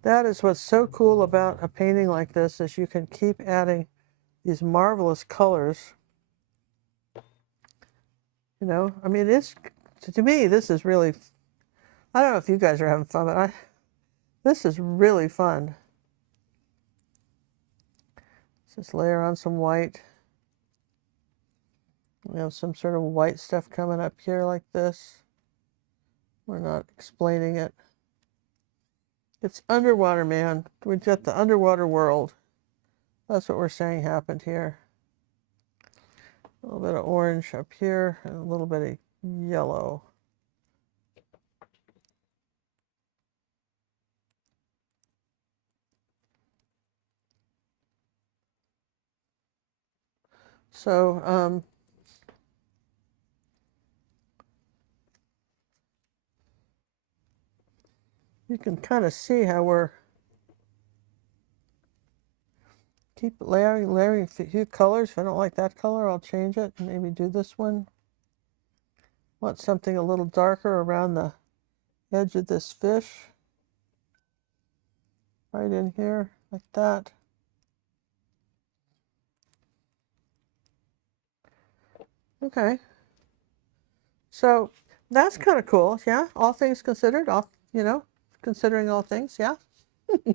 That is what's so cool about a painting like this, is you can keep adding these marvelous colors. You know, I mean, to me, this is really, I don't know if you guys are having fun, but this is really fun. Let's just layer on some white. We have some sort of white stuff coming up here like this. We're not explaining it. It's underwater, man. We've got the underwater world. That's what we're saying happened here. A little bit of orange up here, and a little bit of yellow. So, you can kind of see how we're keep layering a few colors. If I don't like that color, I'll change it and maybe do this one. Want something a little darker around the edge of this fish. Right in here, like that. Okay. So that's kind of cool. Yeah. All things considered, considering all things. Yeah.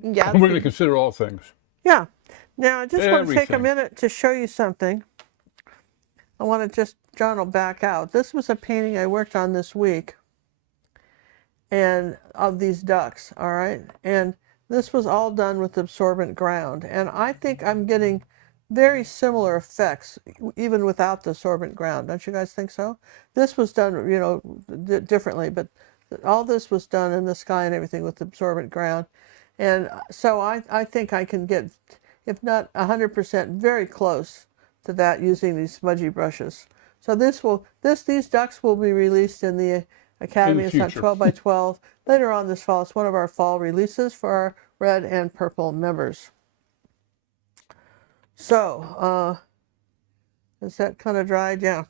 Yeah. We're going to consider all things. Yeah. Now, I just want to take a Everything. minute to show you something. I want to just, John will back out. This was a painting I worked on this week, and of these ducks, all right? And this was all done with absorbent ground. And I think I'm getting very similar effects, even without the absorbent ground. Don't you guys think so? This was done, differently, but all this was done in the sky and everything with absorbent ground. And so I think I can get, if not 100%, very close to that using these smudgy brushes. So these ducks will be released in the Academy. It's on 12 by 12 later on this fall. It's one of our fall releases for our red and purple members. So, is that kind of dried? Yeah.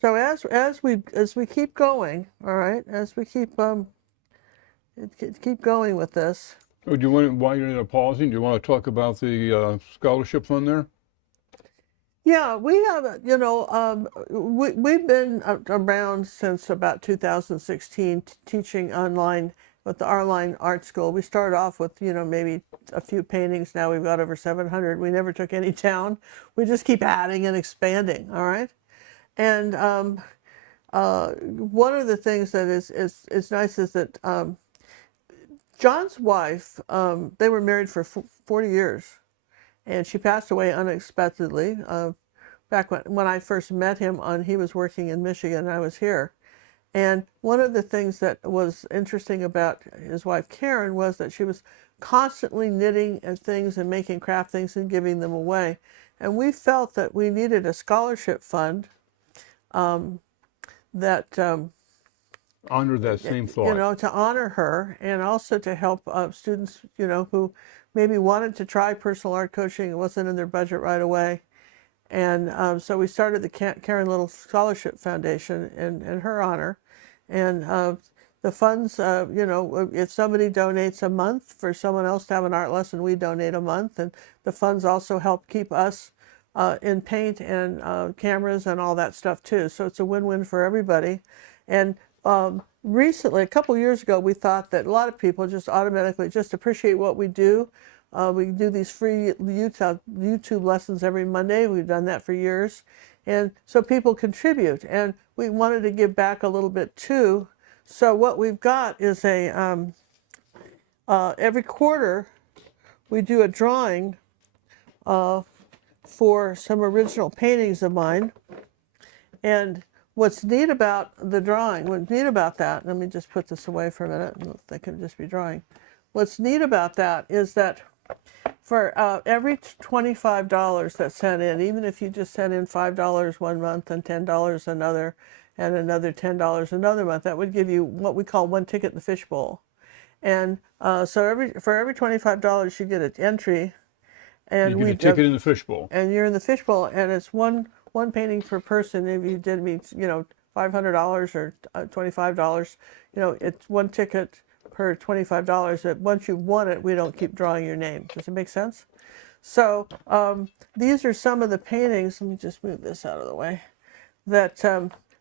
So as we keep going, all right, as we keep going with this. Oh, while you're pausing, do you want to talk about the scholarship fund there? Yeah, we have, we've been around since about 2016 teaching online with the online art school. We started off with, maybe a few paintings. Now we've got over 700. We never took any down. We just keep adding and expanding, all right? And one of the things that is nice is that John's wife, they were married for 40 years. And she passed away unexpectedly. Back when I first met him, he was working in Michigan, and I was here. And one of the things that was interesting about his wife Karen was that she was constantly knitting things and making craft things and giving them away. And we felt that we needed a scholarship fund that honor that same thought. To honor her, and also to help students, who maybe wanted to try personal art coaching. It wasn't in their budget right away. And so we started the Karen Little Scholarship Foundation in her honor. And the funds, if somebody donates a month for someone else to have an art lesson, we donate a month. And the funds also help keep us in paint and cameras and all that stuff too. So it's a win-win for everybody. And recently, a couple years ago, we thought that a lot of people just automatically just appreciate what we do. We do these free YouTube lessons every Monday. We've done that for years. And so people contribute. And we wanted to give back a little bit too. So what we've got is every quarter we do a drawing for some original paintings of mine. And what's neat about the drawing, what's neat about that, let me just put this away for a minute, and they can just be drawing. What's neat about that is that for every $25 that's sent in, even if you just send in $5 one month and $10 another, and another $10 another month, that would give you what we call one ticket in the fishbowl. And so for every $25 you get an entry, and you get a ticket in the fishbowl. And you're in the fishbowl, and it's one painting per person. If you did me, $500 or $25, it's one ticket per $25. That once you've won it, we don't keep drawing your name. Does it make sense? So these are some of the paintings. Let me just move this out of the way. That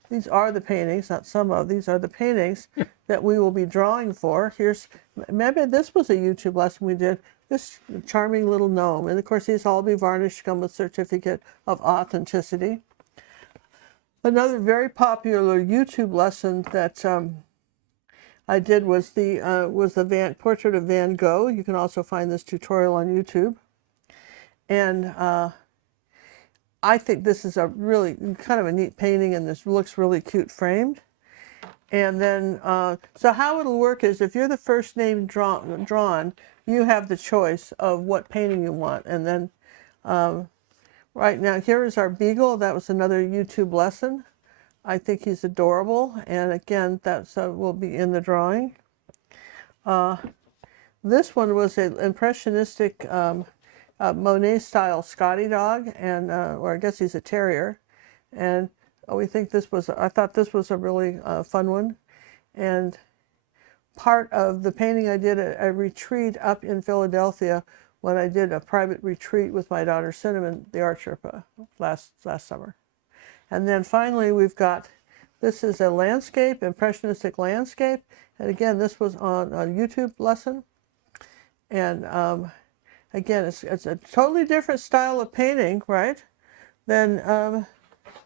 these are the paintings, not some of. These are the paintings that we will be drawing for. Maybe this was a YouTube lesson we did. This charming little gnome. And of course, these all be varnished, come with certificate of authenticity. Another very popular YouTube lesson that I did was the portrait of Van Gogh. You can also find this tutorial on YouTube. And I think this is a really kind of a neat painting, and this looks really cute framed. And then, so how it'll work is if you're the first name drawn, you have the choice of what painting you want. And then, right now, here is our beagle. That was another YouTube lesson. I think he's adorable. And again, that's will be in the drawing. This one was an impressionistic Monet-style Scotty dog, and or I guess he's a terrier. And we think I thought this was a really fun one. And part of the painting, I did a retreat up in Philadelphia when I did a private retreat with my daughter Cinnamon, the art Sherpa, last summer. And then finally we've got, this is a landscape, impressionistic landscape. And again, this was on a YouTube lesson. And again, it's a totally different style of painting, right? Than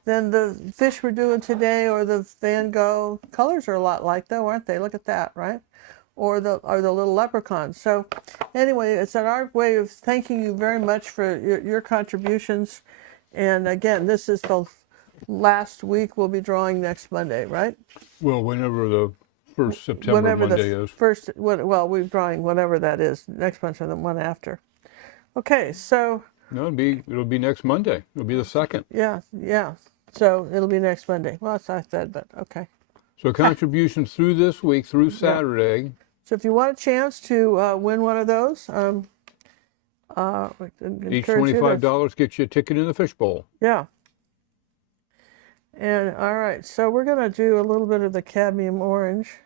the fish we're doing today, or the Van Gogh. Colors are a lot like, though, aren't they? Look at that, right? Or the little leprechauns. So anyway, it's our way of thanking you very much for your contributions. And again, this is the last week. We'll be drawing next Monday, right? Well, whenever the first September Monday is. Well, we're drawing whatever that is, next month or the one after. Okay, so. No, it'll be next Monday. It'll be the 2nd. Yeah. So it'll be next Monday. Well, that's what I said, but okay. So contributions through this week, through Saturday. So if you want a chance to win one of those, Each $25 gets you a ticket in the fishbowl. Yeah. And all right, so we're going to do a little bit of the cadmium orange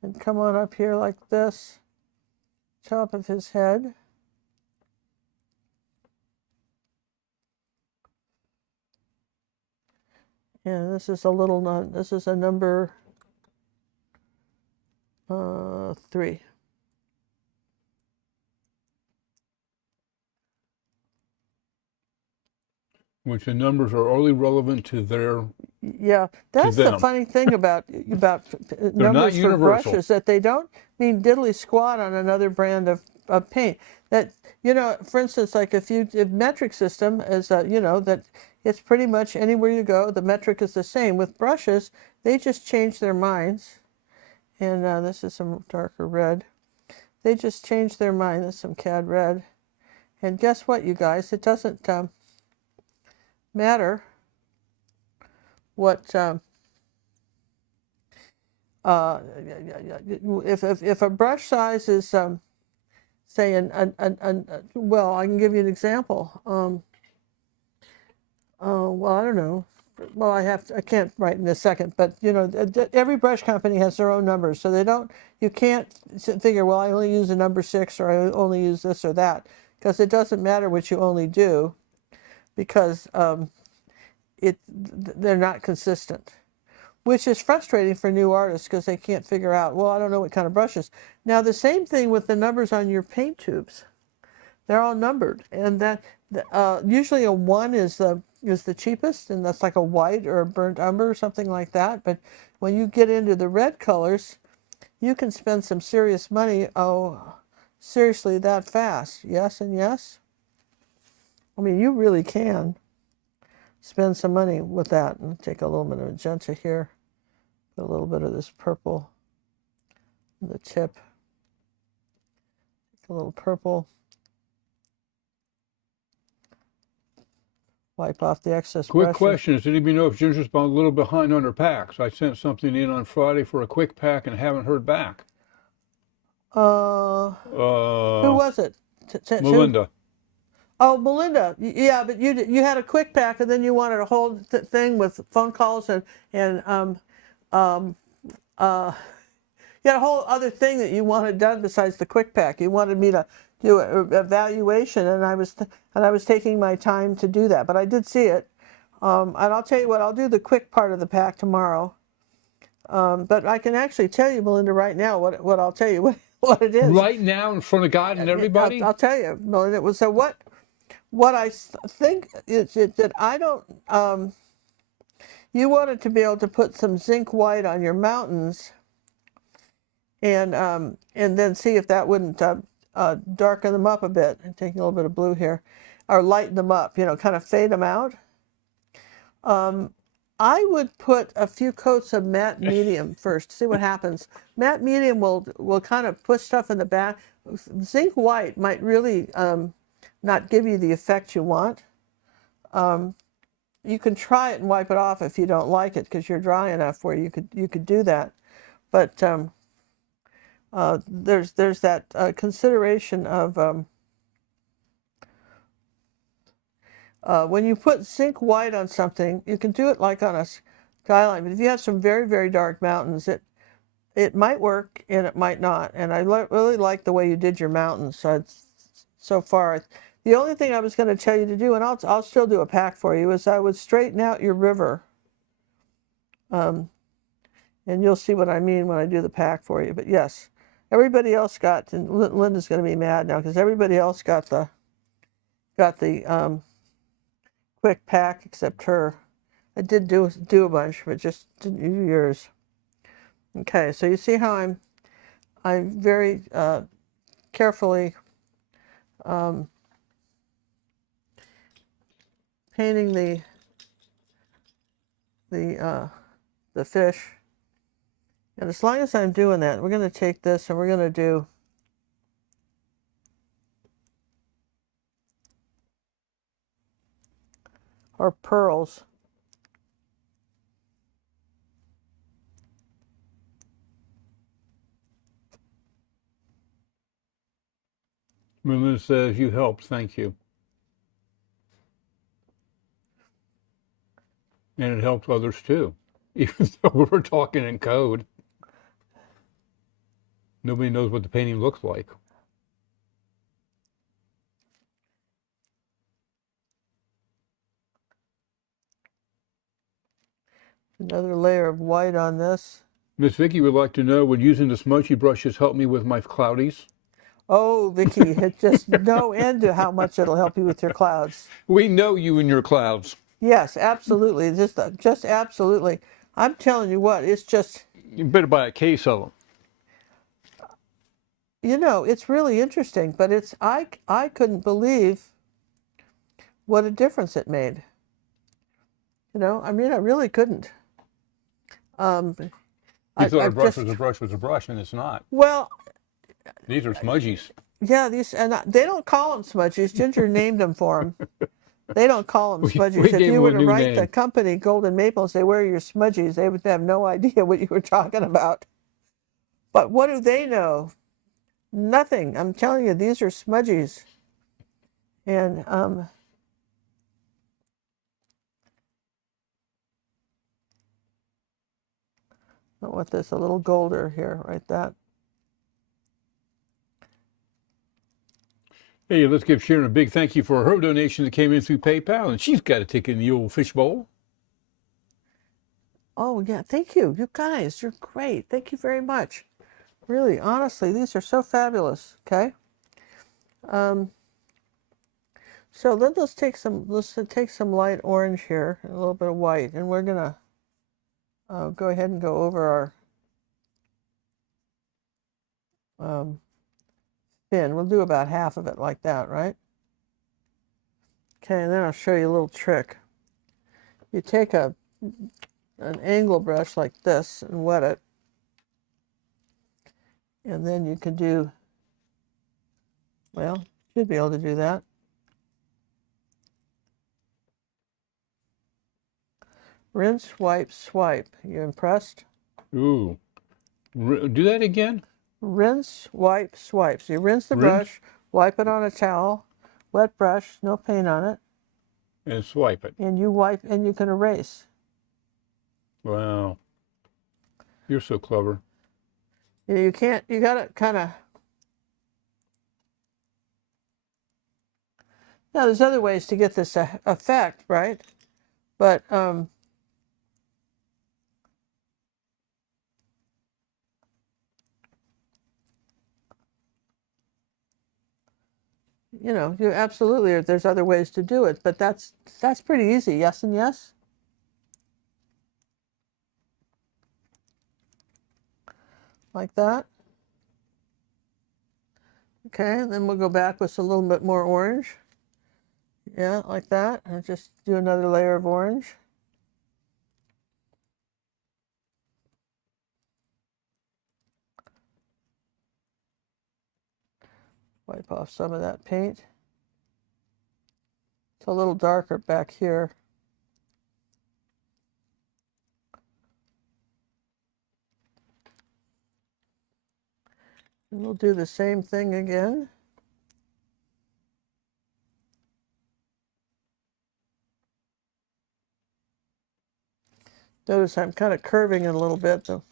and come on up here like this, top of his head. And this is a number 3. Which the numbers are only relevant to their. Yeah, that's the funny thing about numbers for brushes, that they don't mean diddly squat on another brand of paint. That, for instance, like if metric system is that it's pretty much anywhere you go, the metric is the same. With brushes, they just change their minds. And this is some darker red. They just change their mind. This is some cad red. And guess what, you guys? It doesn't matter what if a brush size is say well, I can give you an example. Well, I don't know. Well, I can't write in a second, but every brush company has their own numbers, so you can't figure, well, I only use a number 6 or I only use this or that, because it doesn't matter what you only do, because they're not consistent, which is frustrating for new artists because they can't figure out, well, I don't know what kind of brushes. Now, the same thing with the numbers on your paint tubes. They're all numbered, and that usually a 1 is the cheapest, and that's like a white or a burnt umber or something like that. But when you get into the red colors, you can spend some serious money. Oh, seriously, that fast? Yes and yes. I mean, you really can spend some money with that. And take a little bit of magenta here, a little bit of this purple on the tip, take a little purple, wipe off the excess Quick brushing. question, does anybody know if Ginger's been a little behind on her packs? I sent something in on Friday for a quick pack and haven't heard back. Who was it? Melinda. Oh, Melinda. Yeah, but you had a quick pack, and then you wanted a whole thing with phone calls and you had a whole other thing that you wanted done besides the quick pack. You wanted me to do an evaluation, and I was taking my time to do that. But I did see it, and I'll tell you what, I'll do the quick part of the pack tomorrow. But I can actually tell you, Melinda, right now what I'll tell you what it is. Right now, in front of God and everybody. I'll tell you, Melinda. It was what I think is that I don't. You wanted to be able to put some zinc white on your mountains, and then see if that wouldn't darken them up a bit. And taking a little bit of blue here, or lighten them up. Kind of fade them out. I would put a few coats of matte medium first. See what happens. Matte medium will kind of put stuff in the back. Zinc white might really not give you the effect you want. You can try it and wipe it off if you don't like it, because you're dry enough where you could do that. But there's that consideration of when you put zinc white on something, you can do it like on a skyline. But if you have some very, very dark mountains, it might work and it might not. And I really like the way you did your mountains. So far, The only thing I was going to tell you to do, and I'll still do a pack for you, is I would straighten out your river. And you'll see what I mean when I do the pack for you. But yes, everybody else got, and Linda's going to be mad now because everybody else got the quick pack except her. I did do a bunch, but just didn't do yours. Okay, so you see how I'm very carefully painting the fish. And as long as I'm doing that, we're going to take this and we're going to do our pearls. Melinda says, you helped, thank you. And it helped others too, even though we're talking in code. Nobody knows what the painting looks like. Another layer of white on this. Miss Vicky would like to know, would using the smudgy brushes help me with my cloudies? Oh, Vicky, it's just no end to how much it'll help you with your clouds. We know you and your clouds. Yes, absolutely. Just absolutely. I'm telling you what, it's just... You better buy a case of them. You know, it's really interesting, but it's I couldn't believe what a difference it made. You know, I mean, I really couldn't. You thought a brush was a brush was a brush, and it's not. Well, these are smudgies. Yeah, they don't call them smudgies. Ginger named them for them. They don't call them smudgies. If you were to write the company Golden Maple and say, where are your smudgies, they would have no idea what you were talking about. But what do they know? Nothing. I'm telling you, these are smudgies. And I want this a little golder here, right that. Hey, let's give Sharon a big thank you for her donation that came in through PayPal, and she's got a ticket in the old fishbowl. Oh, yeah, thank you. You guys, you're great. Thank you very much. Really, honestly, these are so fabulous, okay? So then let's take some light orange here, and a little bit of white, and we're gonna go ahead and go over our fin. We'll do about half of it like that, right? Okay, and then I'll show you a little trick. You take an angle brush like this and wet it, and then you can do, well, should be able to do that. Rinse, wipe, swipe. You impressed? Ooh. Do that again? Rinse, wipe, swipe. So you rinse the brush, wipe it on a towel, wet brush, no paint on it. And swipe it. And you wipe, and you can erase. Wow. You're so clever. You can't, you gotta kind of, now there's other ways to get this effect, right? But, you know, you absolutely, there's other ways to do it, but that's pretty easy. Yes and yes. Like that. Okay, and then we'll go back with a little bit more orange. Yeah, like that. And just do another layer of orange. Wipe off some of that paint. It's a little darker back here. And we'll do the same thing again. Notice I'm kind of curving it a little bit, though.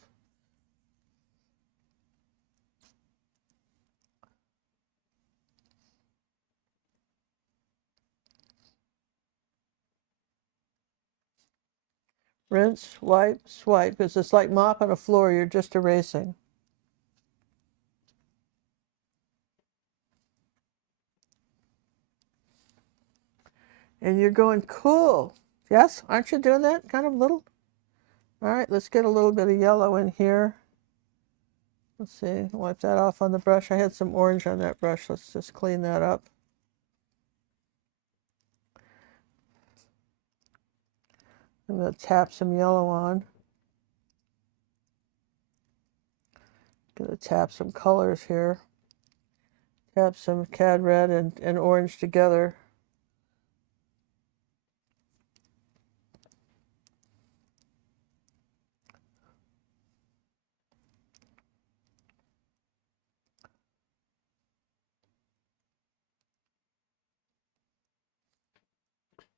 Rinse, wipe, swipe. It's just like mopping a floor, you're just erasing. And you're going, cool. Yes, aren't you doing that kind of little? All right, let's get a little bit of yellow in here. Let's see, wipe that off on the brush. I had some orange on that brush. Let's just clean that up. I'm going to tap some yellow on. Going to tap some colors here. Tap some cad red and orange together.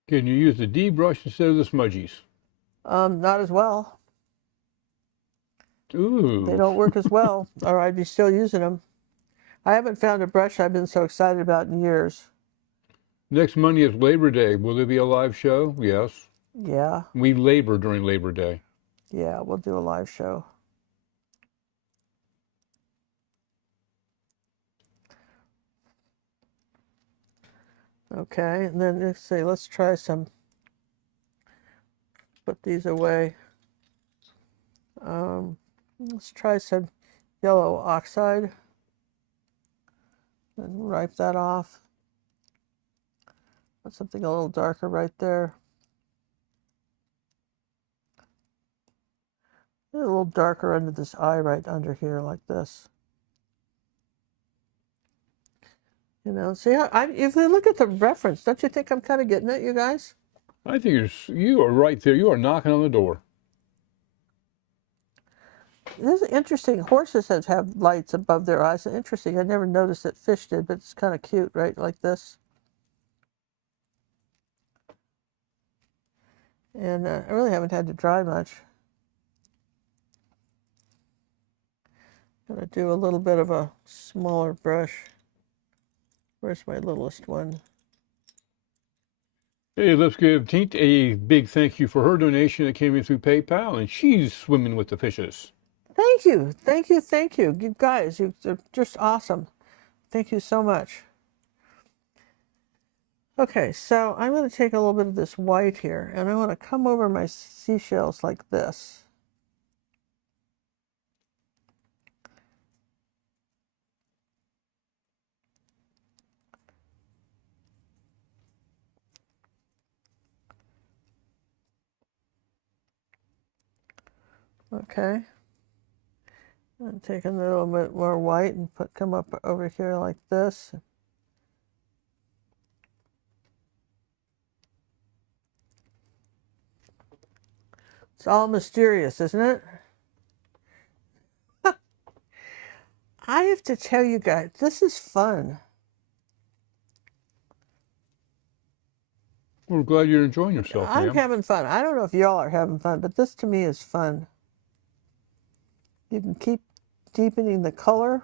Can you use the D brush instead of the smudgies? Not as well. Ooh. They don't work as well, or I'd be still using them. I haven't found a brush I've been so excited about in years. Next Monday is Labor Day. Will there be a live show? Yes. Yeah. We labor during Labor Day. Yeah, we'll do a live show. Okay, and then let's see, let's try some, put these away. Let's try some yellow oxide and wipe that off. Put something a little darker right there. A little darker under this eye right under here like this. You know, see how if you look at the reference, don't you think I'm kind of getting it, you guys? I think you are right there. You are knocking on the door. This is interesting. Horses have lights above their eyes. Interesting. I never noticed that fish did, but it's kind of cute, right? Like this. And I really haven't had to dry much. I'm going to do a little bit of a smaller brush. Where's my littlest one? Hey, let's give Tink a big thank you for her donation that came in through PayPal, and she's swimming with the fishes. Thank you. Thank you. Thank you. You guys, you're just awesome. Thank you so much. Okay, so I'm going to take a little bit of this white here, and I want to come over my seashells like this. Okay. And take a little bit more white and come up over here like this. It's all mysterious, isn't it? I have to tell you guys, this is fun. We're glad you're enjoying yourself, I'm ma'am. having fun. I don't know if y'all are having fun, but this to me is fun. You can keep deepening the color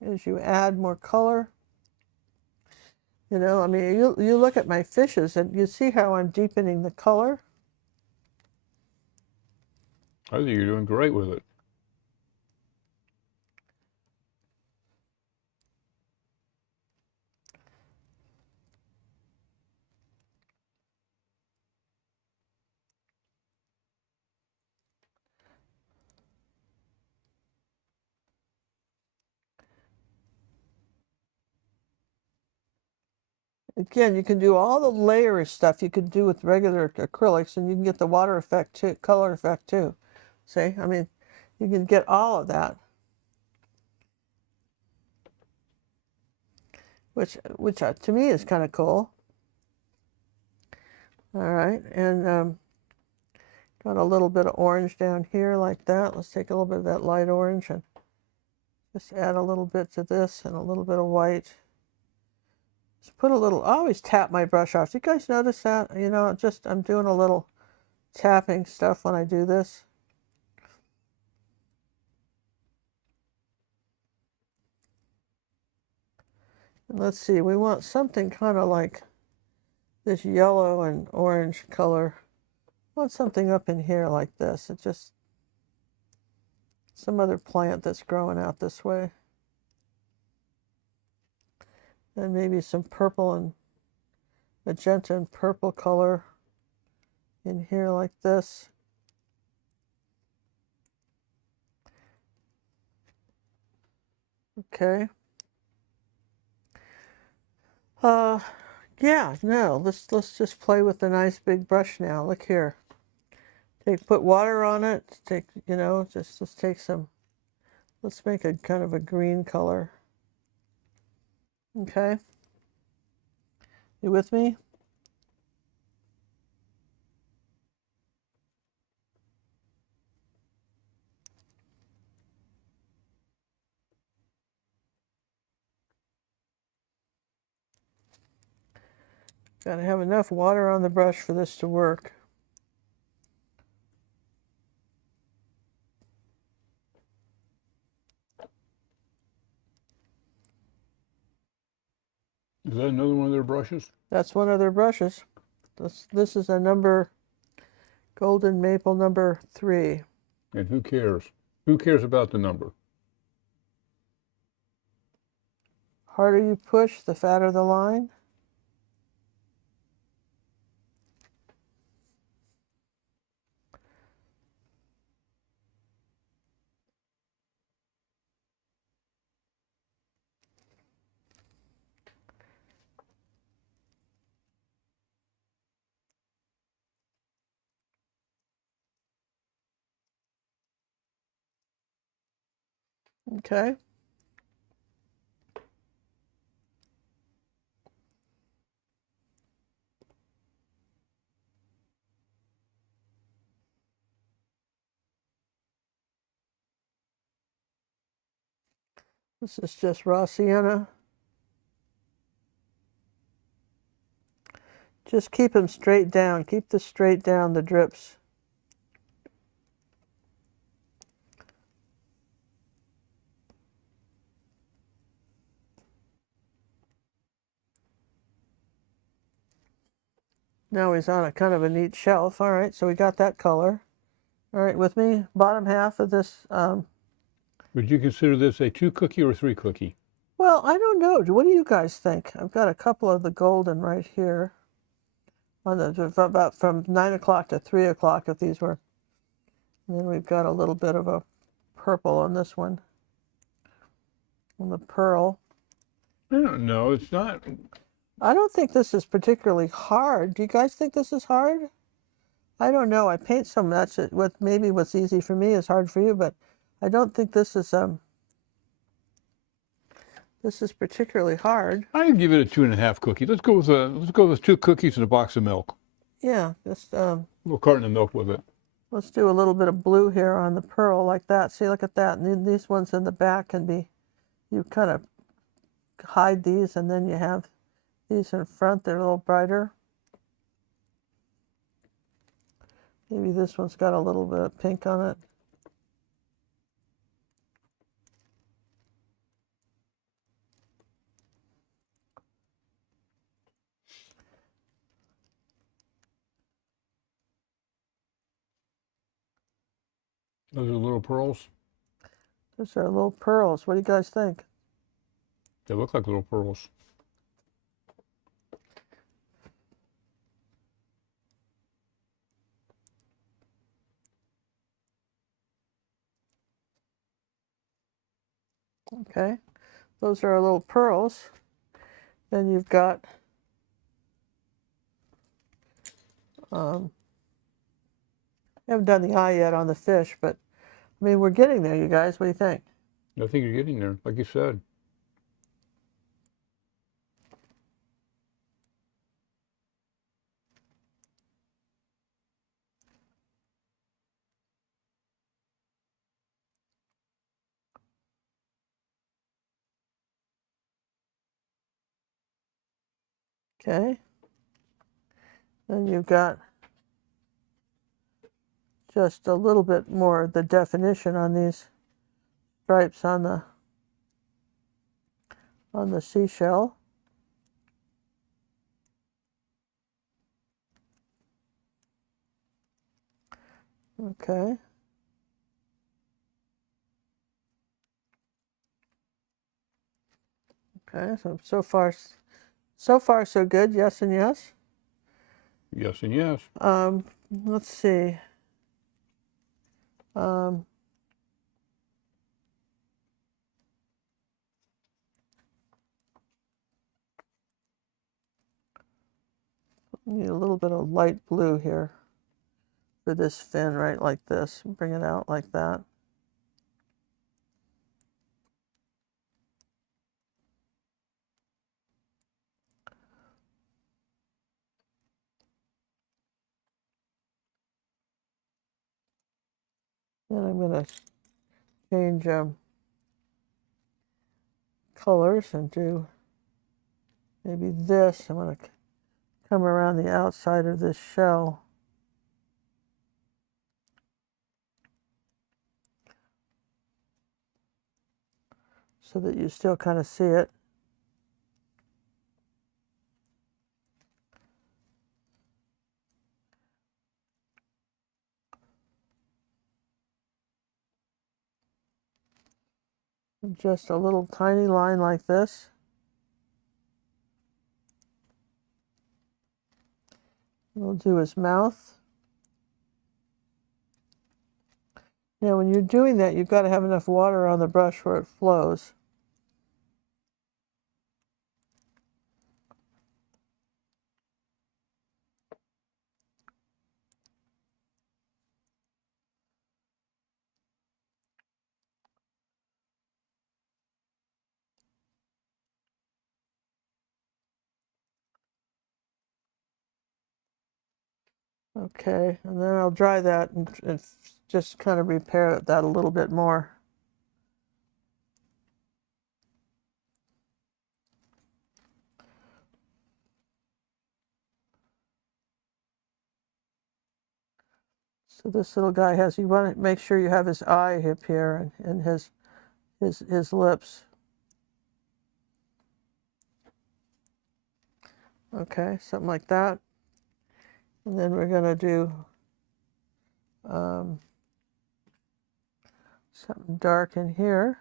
as you add more color. You know, I mean, you look at my fishes and you see how I'm deepening the color. I think you're doing great with it. Again, you can do all the layer stuff you could do with regular acrylics, and you can get the water effect too, color effect too. See, I mean, you can get all of that. Which to me is kind of cool. All right, and got a little bit of orange down here like that. Let's take a little bit of that light orange and just add a little bit to this and a little bit of white. Just put a little, I always tap my brush off. Do you guys notice that? You know, I'm doing a little tapping stuff when I do this. And let's see, we want something kind of like this yellow and orange color want something up in here like this. It just, some other plant that's growing out this way. And maybe some purple and magenta and purple color in here like this. Okay. Yeah, no, let's just play with the nice big brush now. Look here. Put water on it. Let's take some, let's make a kind of a green color. Okay. You with me? Got to have enough water on the brush for this to work. Is that another one of their brushes? That's one of their brushes. This is a golden maple number 3. And who cares? Who cares about the number? Harder you push, the fatter the line. Okay. This is just raw sienna. Just keep them straight down. Keep the straight down, the drips. Now he's on a kind of a neat shelf. All right, so we got that color. All right, with me, bottom half of this. Would you consider this a 2 cookie or 3 cookie? Well, I don't know. What do you guys think? I've got a couple of the golden right here. On the about from 9 o'clock to 3 o'clock, if these were. And then we've got a little bit of a purple on this one. On the pearl. I don't know. It's not. I don't think this is particularly hard. Do you guys think this is hard? I don't know. I paint so much that maybe what's easy for me is hard for you, but I don't think this is particularly hard. I'd give it a 2.5 cookie. Let's go with 2 cookies and a box of milk. Yeah, just A little carton of milk with it. let's do a little bit of blue here on the pearl like that. See, look at that. And then these ones in the back can be, you kind of hide these, and then you have these in front. They're a little brighter. Maybe this one's got a little bit of pink on it. Those are little pearls. Those are little pearls. What do you guys think? They look like little pearls. Okay, those are our little pearls. Then you've got I haven't done the eye yet on the fish, but I mean, we're getting there, you guys. What do you think? I think you're getting there, like you said. Okay. Then you've got just a little bit more of the definition on these stripes on the seashell. Okay. Okay, so far so good. Yes and yes. Yes and yes. Let's see. Um, Need a little bit of light blue here for this fin, right like this. Bring it out like that. Then I'm going to change colors and do maybe this. I'm going to come around the outside of this shell. So that you still kind of see it. Just a little tiny line like this. We'll do his mouth. Now, when you're doing that, you've got to have enough water on the brush where it flows. Okay, and then I'll dry that and just kind of repair that a little bit more. So this little guy has, you want to make sure you have his eye up here and his lips. Okay, something like that. And then we're going to do something dark in here.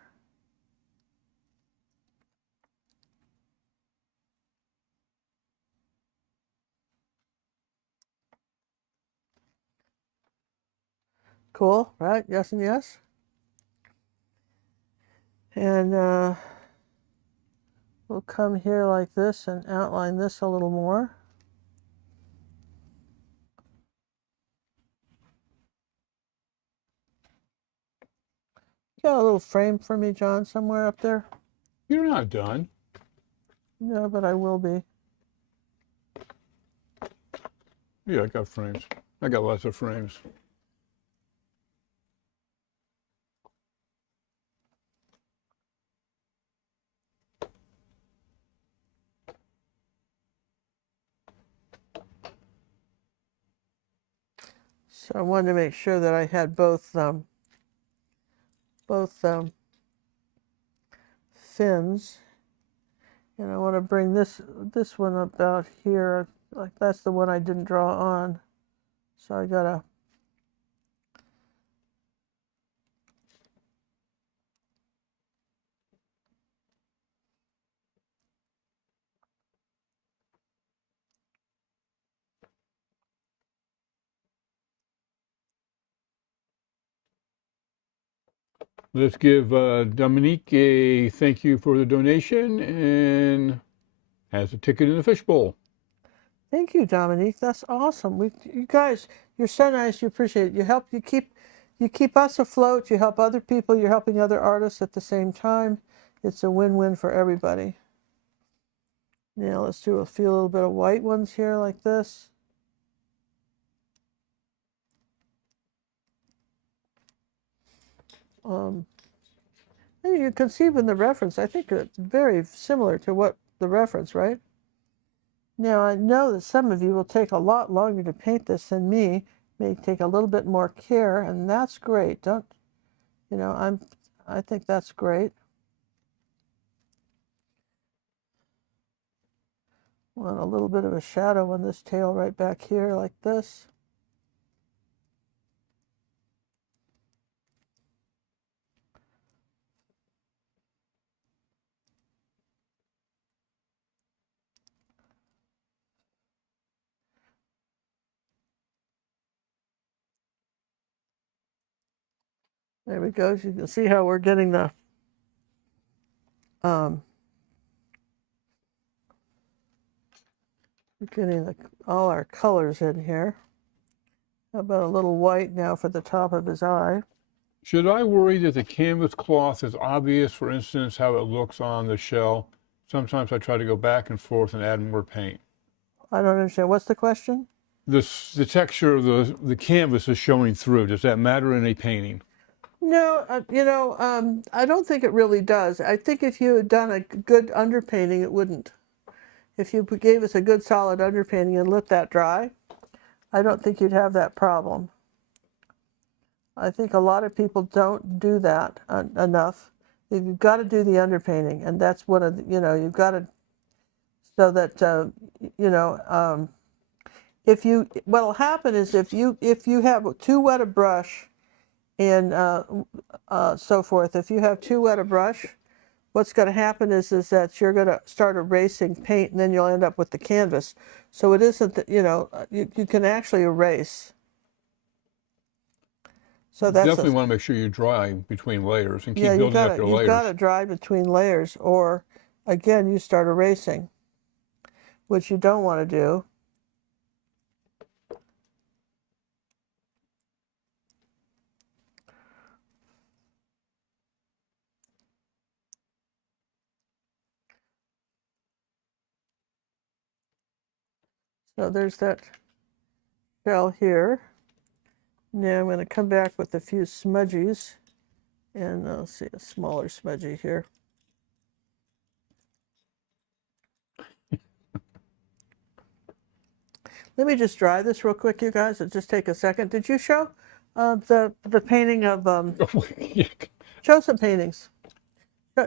Cool, right? Yes and yes. And we'll come here like this and outline this a little more. Got a little frame for me, John, somewhere up there? You're not done. No, but I will be. Yeah, I got frames. I got lots of frames. So I wanted to make sure that I had both fins, and I want to bring this one about here. Like that's the one I didn't draw on, so I gotta. Let's give Dominique a thank you for the donation and has a ticket in the fishbowl. Thank you, Dominique. That's awesome. You guys, you're so nice. You appreciate it. You keep us afloat. You help other people. You're helping other artists at the same time. It's a win-win for everybody. Now let's do a few little bit of white ones here like this. You can see in the reference, I think it's very similar to what the reference, right? Now I know that some of you will take a lot longer to paint this than me, may take a little bit more care, and that's great. Don't, you know, I think that's great. Want a little bit of a shadow on this tail right back here like this. There we go. You can see how we're getting the all our colors in here. How about a little white now for the top of his eye? Should I worry that the canvas cloth is obvious, for instance, how it looks on the shell? Sometimes I try to go back and forth and add more paint. I don't understand. What's the question? The texture of the canvas is showing through. Does that matter in a painting? No, I don't think it really does. I think if you had done a good underpainting, it wouldn't. If you gave us a good solid underpainting and let that dry, I don't think you'd have that problem. I think a lot of people don't do that enough. You've got to do the underpainting, and that's one of the, you've got to, so that what'll happen is if you have too wet a brush and so forth, if you have too wet a brush, what's going to happen is that you're going to start erasing paint, and then you'll end up with the canvas. So it isn't that, you can actually erase. So that's definitely want to make sure you dry between layers and keep building up your layers. You've got to dry between layers, or again, you start erasing, which you don't want to do. So there's that shell here. Now I'm going to come back with a few smudgies, and I'll see a smaller smudgy here. Let me just dry this real quick, you guys. It'll just take a second. Did you show the painting of show some paintings?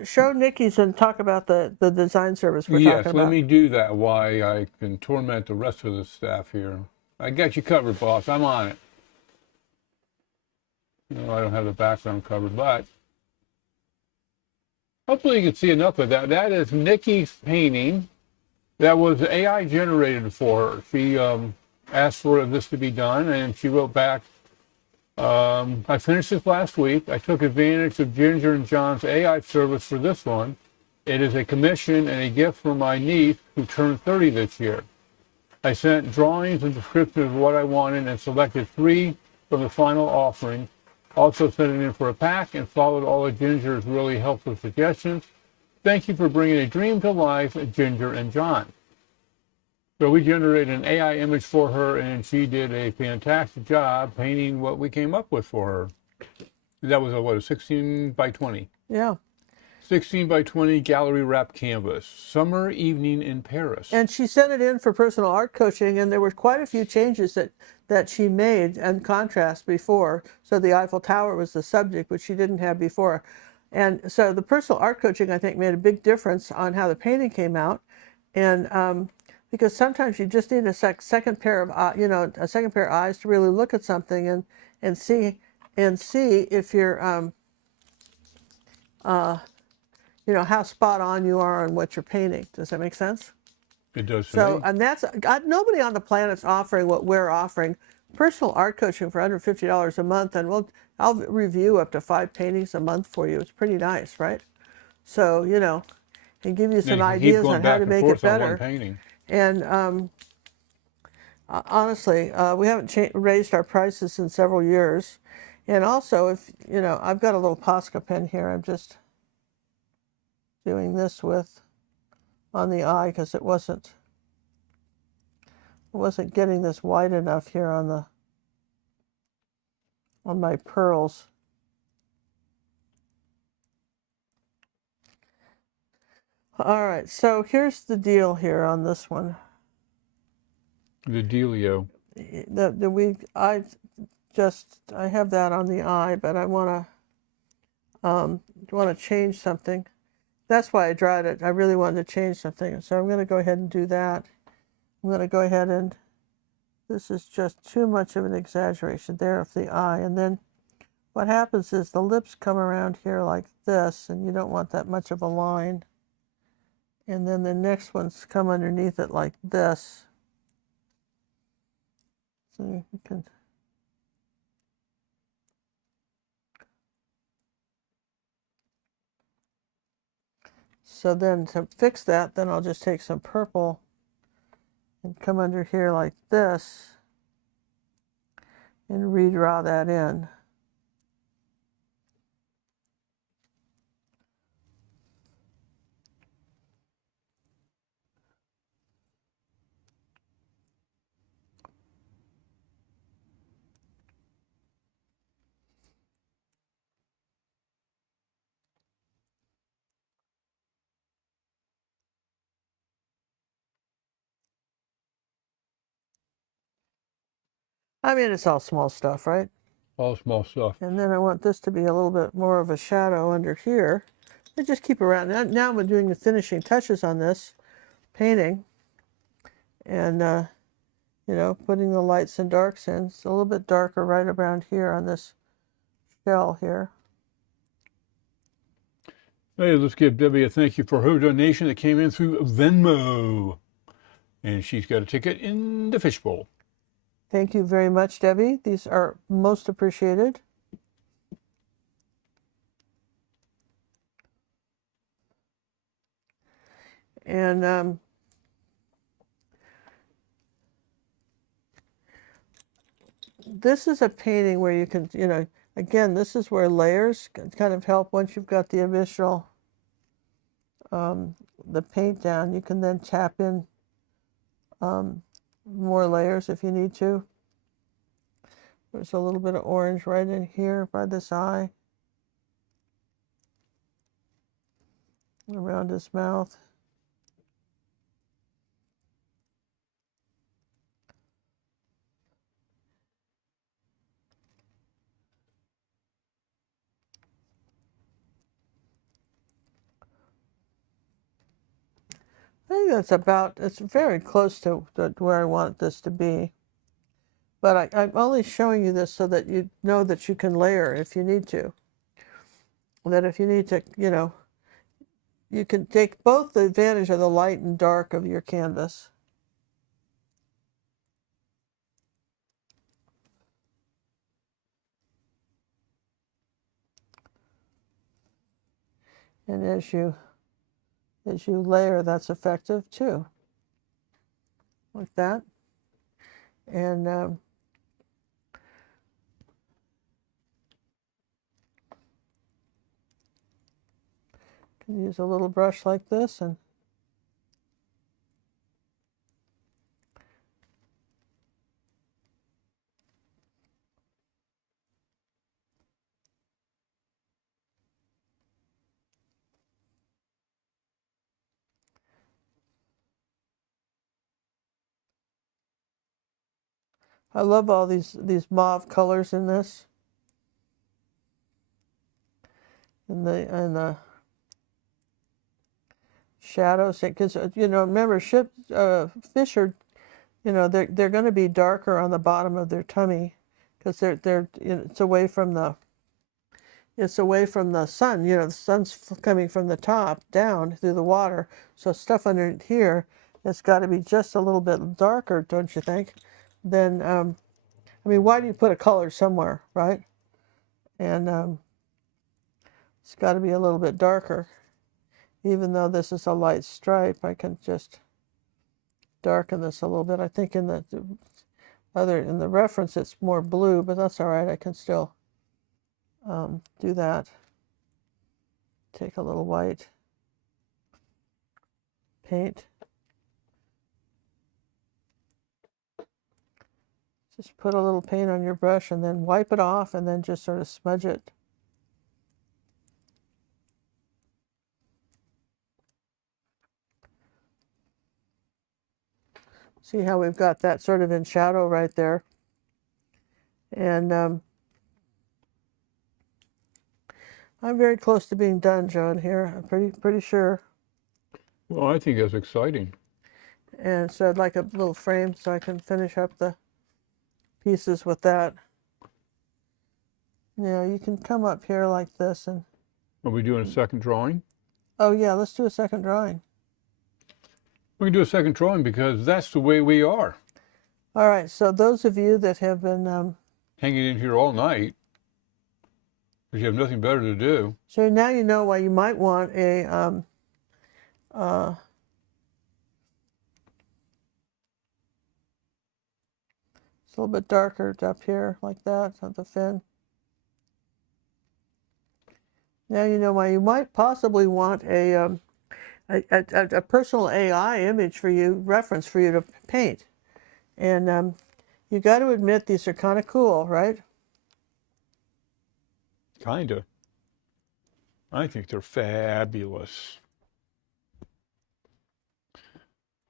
Show Nikki's and talk about the design service we're talking about. Yes, let me do that while I can torment the rest of the staff here. I got you covered, boss. I'm on it. No, I don't have the background covered, but hopefully you can see enough of that. That is Nikki's painting. That was AI generated for her. She asked for this to be done, and she wrote back, I finished this last week. I took advantage of Ginger and John's AI service for this one. It is a commission and a gift from my niece who turned 30 this year. I sent drawings and descriptions of what I wanted and selected 3 from the final offering. Also sent it in for a pack and followed all of Ginger's really helpful suggestions. Thank you for bringing a dream to life, Ginger and John. So we generated an AI image for her, and she did a fantastic job painting what we came up with for her. That was a 16 by 20? Yeah. 16 by 20 gallery wrap canvas. Summer evening in Paris. And she sent it in for personal art coaching, and there were quite a few changes that she made in contrast before. So the Eiffel Tower was the subject, which she didn't have before. And so the personal art coaching, I think, made a big difference on how the painting came out. And because sometimes you just need a second pair of eyes to really look at something and see if you're how spot on you are on what you're painting. Does that make sense? It does. So, and that's nobody on the planet's offering what we're offering. Personal art coaching for under $50 a month, and I'll review up to 5 paintings a month for you. It's pretty nice, right? So and give you some ideas on how to make it better. And honestly, we haven't raised our prices in several years. And also, if I've got a little Posca pen here. I'm just doing this with on the eye because it wasn't getting this white enough here on my pearls. All right, so here's the deal here on this one. The dealio. I have that on the eye, but I want to change something. That's why I dried it. I really wanted to change something. So I'm going to go ahead and do that. I'm going to go ahead and, this is just too much of an exaggeration there of the eye. And then what happens is the lips come around here like this, and you don't want that much of a line. And then the next ones come underneath it like this. So you can So then to fix that, then I'll just take some purple and come under here like this and redraw that in. I mean, it's all small stuff, right? All small stuff. And then I want this to be a little bit more of a shadow under here. I just keep around. Now I'm doing the finishing touches on this painting. And, you know, putting the lights and darks in. It's a little bit darker right around here on this shell here. Hey, let's give Debbie a thank you for her donation that came in through Venmo. And she's got a ticket in the fishbowl. Thank you very much, Debbie. These are most appreciated. And this is a painting where you can, you know, again, this is where layers can kind of help. Once you've got the initial, the paint down, you can then tap in more layers if you need to. There's a little bit of orange right in here by this eye, around his mouth. I think that's about, it's very close to where I want this to be. But I'm only showing you this so that you know that you can layer if you need to. That if you need to, you know, you can take both the advantage of the light and dark of your canvas. And as you layer, that's effective too. Like that. And can use a little brush like this and I love all these mauve colors in this. And the shadows, because you know, remember, fish are, you know, they're going to be darker on the bottom of their tummy because they're you know, it's away from the sun. You know, the sun's coming from the top down through the water, so stuff under here has got to be just a little bit darker, don't you think? Then I mean, why do you put a color somewhere, right? And it's got to be a little bit darker. Even though this is a light stripe, I can just darken this a little bit. I think in the reference it's more blue, but that's all right. I can still do that. Take a little white paint. Just put a little paint on your brush and then wipe it off and then just sort of smudge it. See how we've got that sort of in shadow right there. And I'm very close to being done, John, here. I'm pretty sure. Well, I think that's exciting. And so I'd like a little frame so I can finish up the pieces with that. You know, you can come up here like this and... Are we doing a second drawing? Oh yeah, let's do a second drawing. We can do a second drawing because that's the way we are. All right, so those of you that have been... hanging in here all night because you have nothing better to do. So now you know why you might want a It's a little bit darker up here, like that, on the fin. Now you know why you might possibly want a personal AI image for you, reference for you to paint. And you got to admit these are kind of cool, right? Kinda. I think they're fabulous.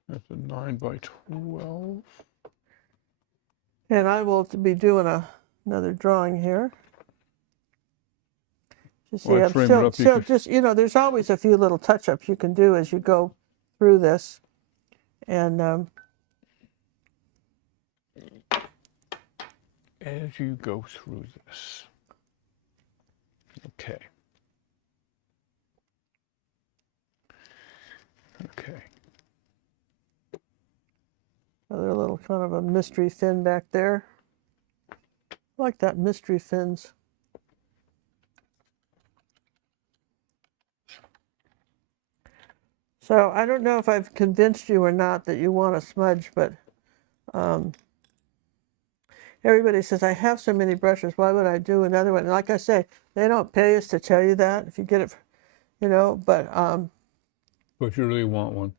That's a 9 by 12. And I will be doing another drawing here. You see, I'm still just, you know, there's always a few little touch-ups you can do as you go through this. And as you go through this. Okay. Okay. another little kind of a mystery fin back there. I like that mystery fins. So I don't know if I've convinced you or not that you want a smudge, but everybody says, I have so many brushes, why would I do another one? And like I say, they don't pay us to tell you that if you get it, you know, but you really want one.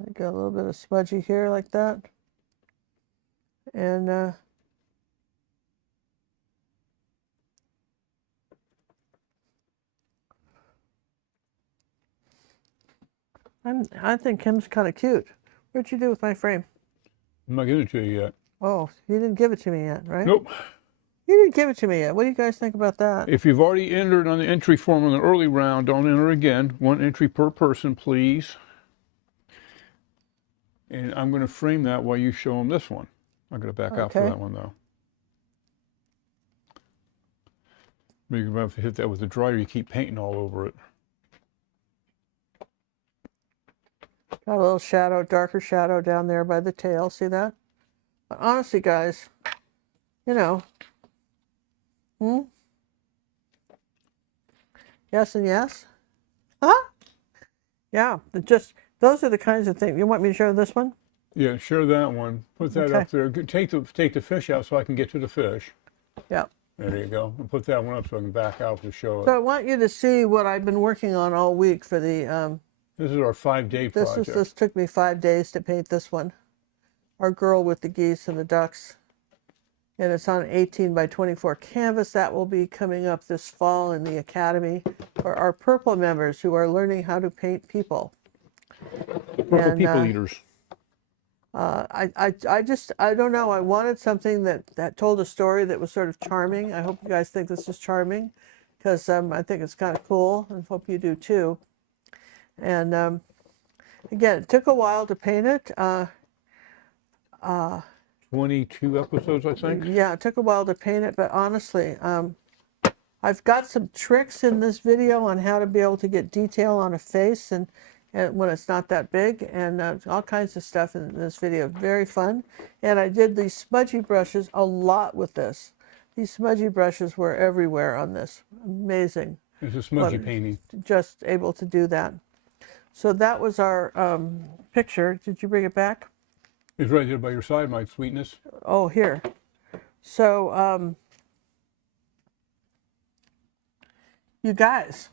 I got a little bit of smudgy here like that. And I think Kim's kind of cute. What'd you do with my frame? I'm not giving it to you yet. Oh, you didn't give it to me yet, right? Nope. You didn't give it to me yet. What do you guys think about that? If you've already entered on the entry form in the early round, don't enter again. 1 entry per person, please. And I'm going to frame that while you show them this one. I'm going to back out for that one, though. Maybe you're going to have to hit that with the dryer. You keep painting all over it. Got a little shadow, darker shadow down there by the tail. See that? But honestly, guys, you know, yes and yes. Huh? Yeah, just those are the kinds of things. You want me to show this one? Yeah, share that one. Put that up there. Take the fish out so I can get to the fish. Yeah. There you go. And put that one up so I can back out to show it. So I want you to see what I've been working on all week for the. This is our 5-day project. This took me 5 days to paint this one. Our girl with the geese and the ducks. And it's on 18 by 24 canvas. That will be coming up this fall in the Academy for our Purple members who are learning how to paint people. The Purple People Eaters. I don't know. I wanted something that told a story that was sort of charming. I hope you guys think this is charming because I think it's kind of cool and hope you do too. And again, it took a while to paint it. 22 episodes, I think. Yeah, it took a while to paint it, but honestly, I've got some tricks in this video on how to be able to get detail on a face and when it's not that big, and all kinds of stuff in this video. Very fun. And I did these smudgy brushes a lot with this. These smudgy brushes were everywhere on this. Amazing. It's a smudgy painting. Just able to do that. So that was our picture. Did you bring it back? It's right there by your side, my sweetness. Oh, here. So, you guys.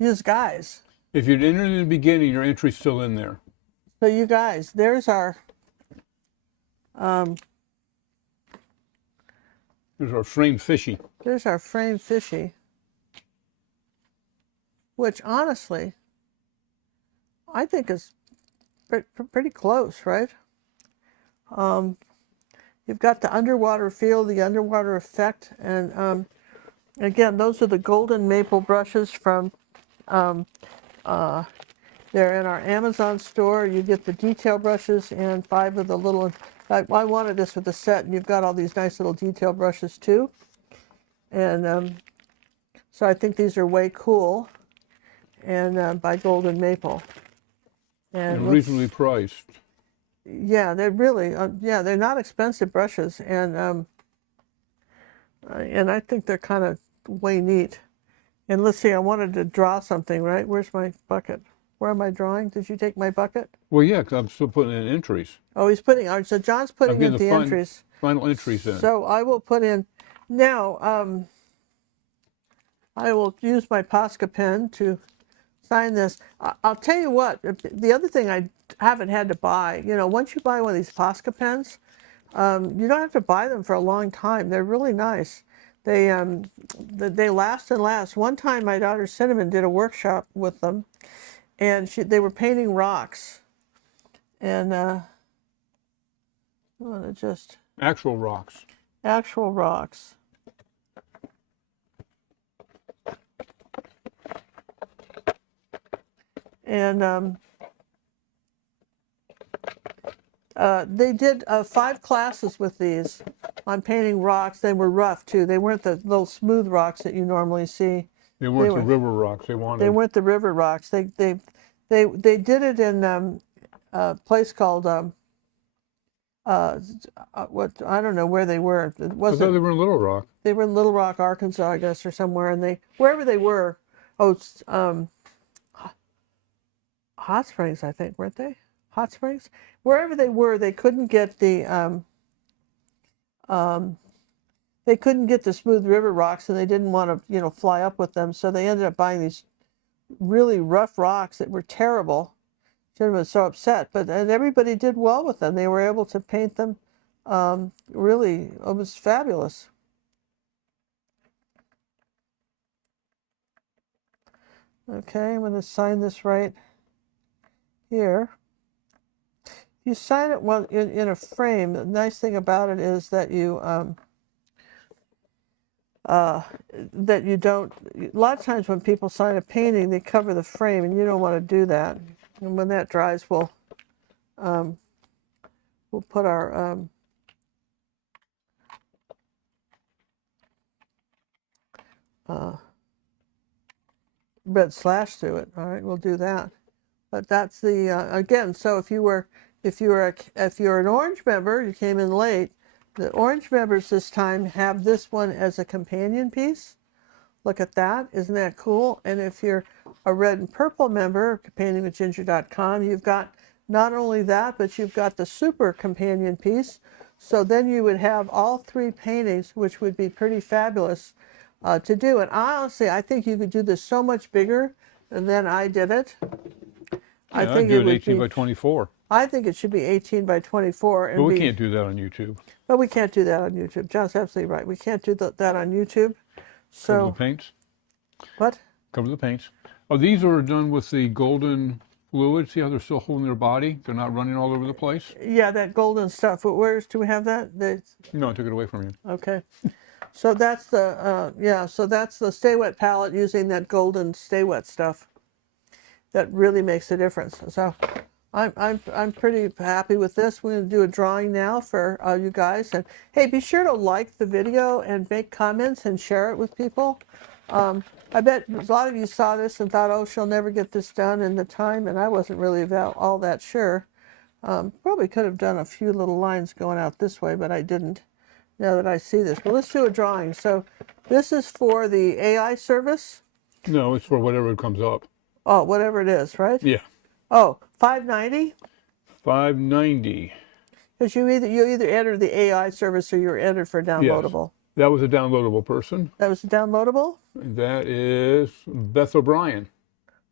If you'd entered in the beginning, your entry's still in there. So you guys, there's our framed fishy. There's our framed fishy. Which honestly, I think is pretty close, right? You've got the underwater feel, the underwater effect, and again, those are the golden maple brushes from, they're in our Amazon store. You get the detail brushes and 5 of the little, I wanted this with the set, and you've got all these nice little detail brushes too. And so I think these are way cool, and by Golden Maple. And reasonably priced. Yeah, they're really, they're not expensive brushes. And And I think they're kind of way neat. And let's see, I wanted to draw something, right? Where's my bucket? Where am I drawing? Did you take my bucket? Well, yeah, 'cause I'm still putting in entries. Oh, he's putting, all right, so John's I'm putting in getting the entries. final entries in. So I will put in, now, I will use my Posca pen to sign this. I'll tell you what, the other thing I haven't had to buy, you know, once you buy one of these Posca pens, you don't have to buy them for a long time. They're really nice. They last and last. One time my daughter Cinnamon did a workshop with them, and they were painting rocks. And I want to just... Actual rocks. Actual rocks. And they did 5 classes with these on painting rocks. They were rough too. They weren't the little smooth rocks that you normally see. They weren't the river rocks they wanted. They weren't the river rocks. They did it in a place called what, I don't know where they were. It wasn't. I thought they were in Little Rock. They were in Little Rock, Arkansas, I guess, or somewhere. And wherever they were, Hot Springs, I think, weren't they? Hot Springs? Wherever they were, they couldn't get the smooth river rocks, and they didn't want to, you know, fly up with them. So they ended up buying these really rough rocks that were terrible. Should have been so upset, and everybody did well with them. They were able to paint them. Really, it was fabulous. Okay, I'm going to sign this right here. You sign it in a frame. The nice thing about it is that you don't. A lot of times when people sign a painting, they cover the frame, and you don't want to do that. And when that dries, we'll put our red slash through it. All right, we'll do that. But that's the again. So if you're an Orange member, you came in late. The Orange members this time have this one as a companion piece. Look at that. Isn't that cool? And if you're a Red and Purple member, paintingwithginger.com, you've got not only that, but you've got the super companion piece. So then you would have all 3 paintings, which would be pretty fabulous to do. And honestly, I think you could do this so much bigger than I did it. Yeah, I think it would 18 by 24. I think it should be 18 by 24. But we can't do that on YouTube. But we can't do that on YouTube. John's absolutely right. We can't do that on YouTube. So, cover the paints. What? Cover the paints. Oh, these are done with the golden fluid. See how they're still holding their body? They're not running all over the place? Yeah, that golden stuff. Where do we have that? No, I took it away from you. Okay. So that's the, so that's the Stay Wet palette using that golden Stay Wet stuff. That really makes a difference. So I'm pretty happy with this. We're going to do a drawing now for you guys. And hey, be sure to like the video and make comments and share it with people. I bet a lot of you saw this and thought, oh, she'll never get this done in the time, and I wasn't really all that sure. Probably could have done a few little lines going out this way, but I didn't, now that I see this. Well, let's do a drawing. So this is for the AI service? No, it's for whatever comes up. Oh, whatever it is, right? Yeah. Oh, $5.90? $5.90. Because you either enter the AI service or you're entered for downloadable. Yes. That was a downloadable person. That was a downloadable? That is Beth O'Brien.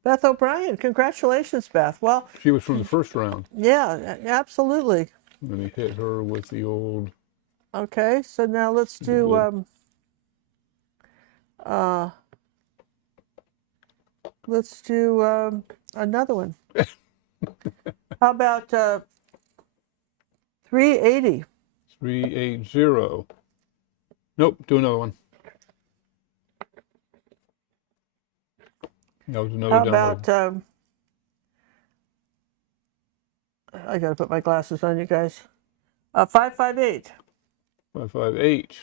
Beth O'Brien. Congratulations, Beth. Well, she was from the first round. Yeah, absolutely. Let me hit her with the old. Okay, so now let's do another one. How about 380? 380. Nope, do another one. That was another How download. about I gotta put my glasses on, you guys. 558. 558.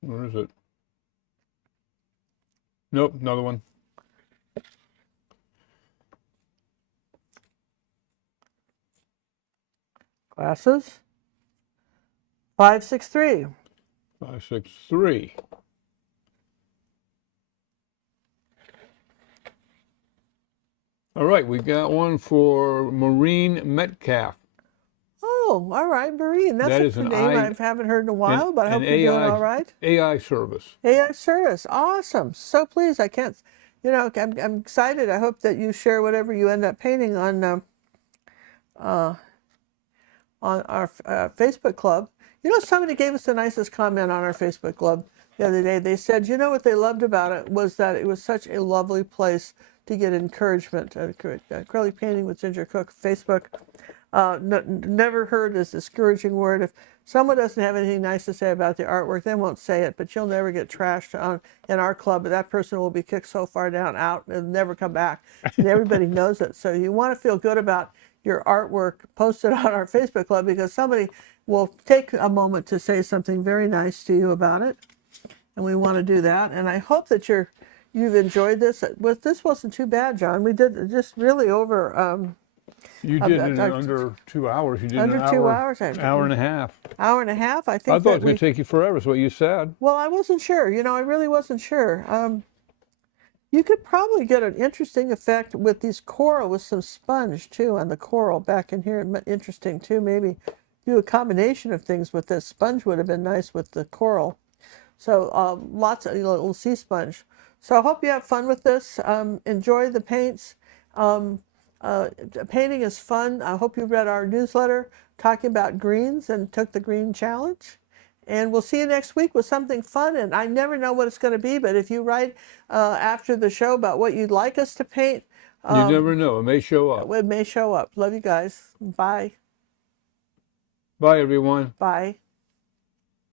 Where is it? Nope, another one. Glasses. 563. 563. All right, we got one for Marine Metcalf. Oh, all right, Marine. That's That a is good an name I haven't heard in a while, but I hope you're doing all right. AI service. AI service. Awesome. So pleased. I can't, I'm excited. I hope that you share whatever you end up painting on our Facebook club. Somebody gave us the nicest comment on our Facebook club the other day. They said, what they loved about it was that it was such a lovely place to get encouragement. Acrylic painting with Ginger Cook Facebook. Never heard this discouraging word. If someone doesn't have anything nice to say about the artwork, they won't say it, but you'll never get trashed in our club. But that person will be kicked so far out and never come back. And everybody knows it. So you want to feel good about your artwork posted on our Facebook club, because somebody will take a moment to say something very nice to you about it. And we want to do that. And I hope that you've enjoyed this. This wasn't too bad, John. We did just really over... You did it in under 2 hours. You did under an 2 hours. Hour and a half. Hour and a half, I think. I thought it was going to take you forever, is what you said. Well, I wasn't sure. I really wasn't sure. You could probably get an interesting effect with these coral, with some sponge, too, on the coral back in here. Interesting, too. Maybe do a combination of things with this. Sponge would have been nice with the coral. So lots of little sea sponge. So I hope you have fun with this. Enjoy the paints. Painting is fun. I hope you read our newsletter talking about greens and took the green challenge. And we'll see you next week with something fun. And I never know what it's going to be, but if you write after the show about what you'd like us to paint. You never know. It may show up. It may show up. Love you guys. Bye. Bye, everyone. Bye.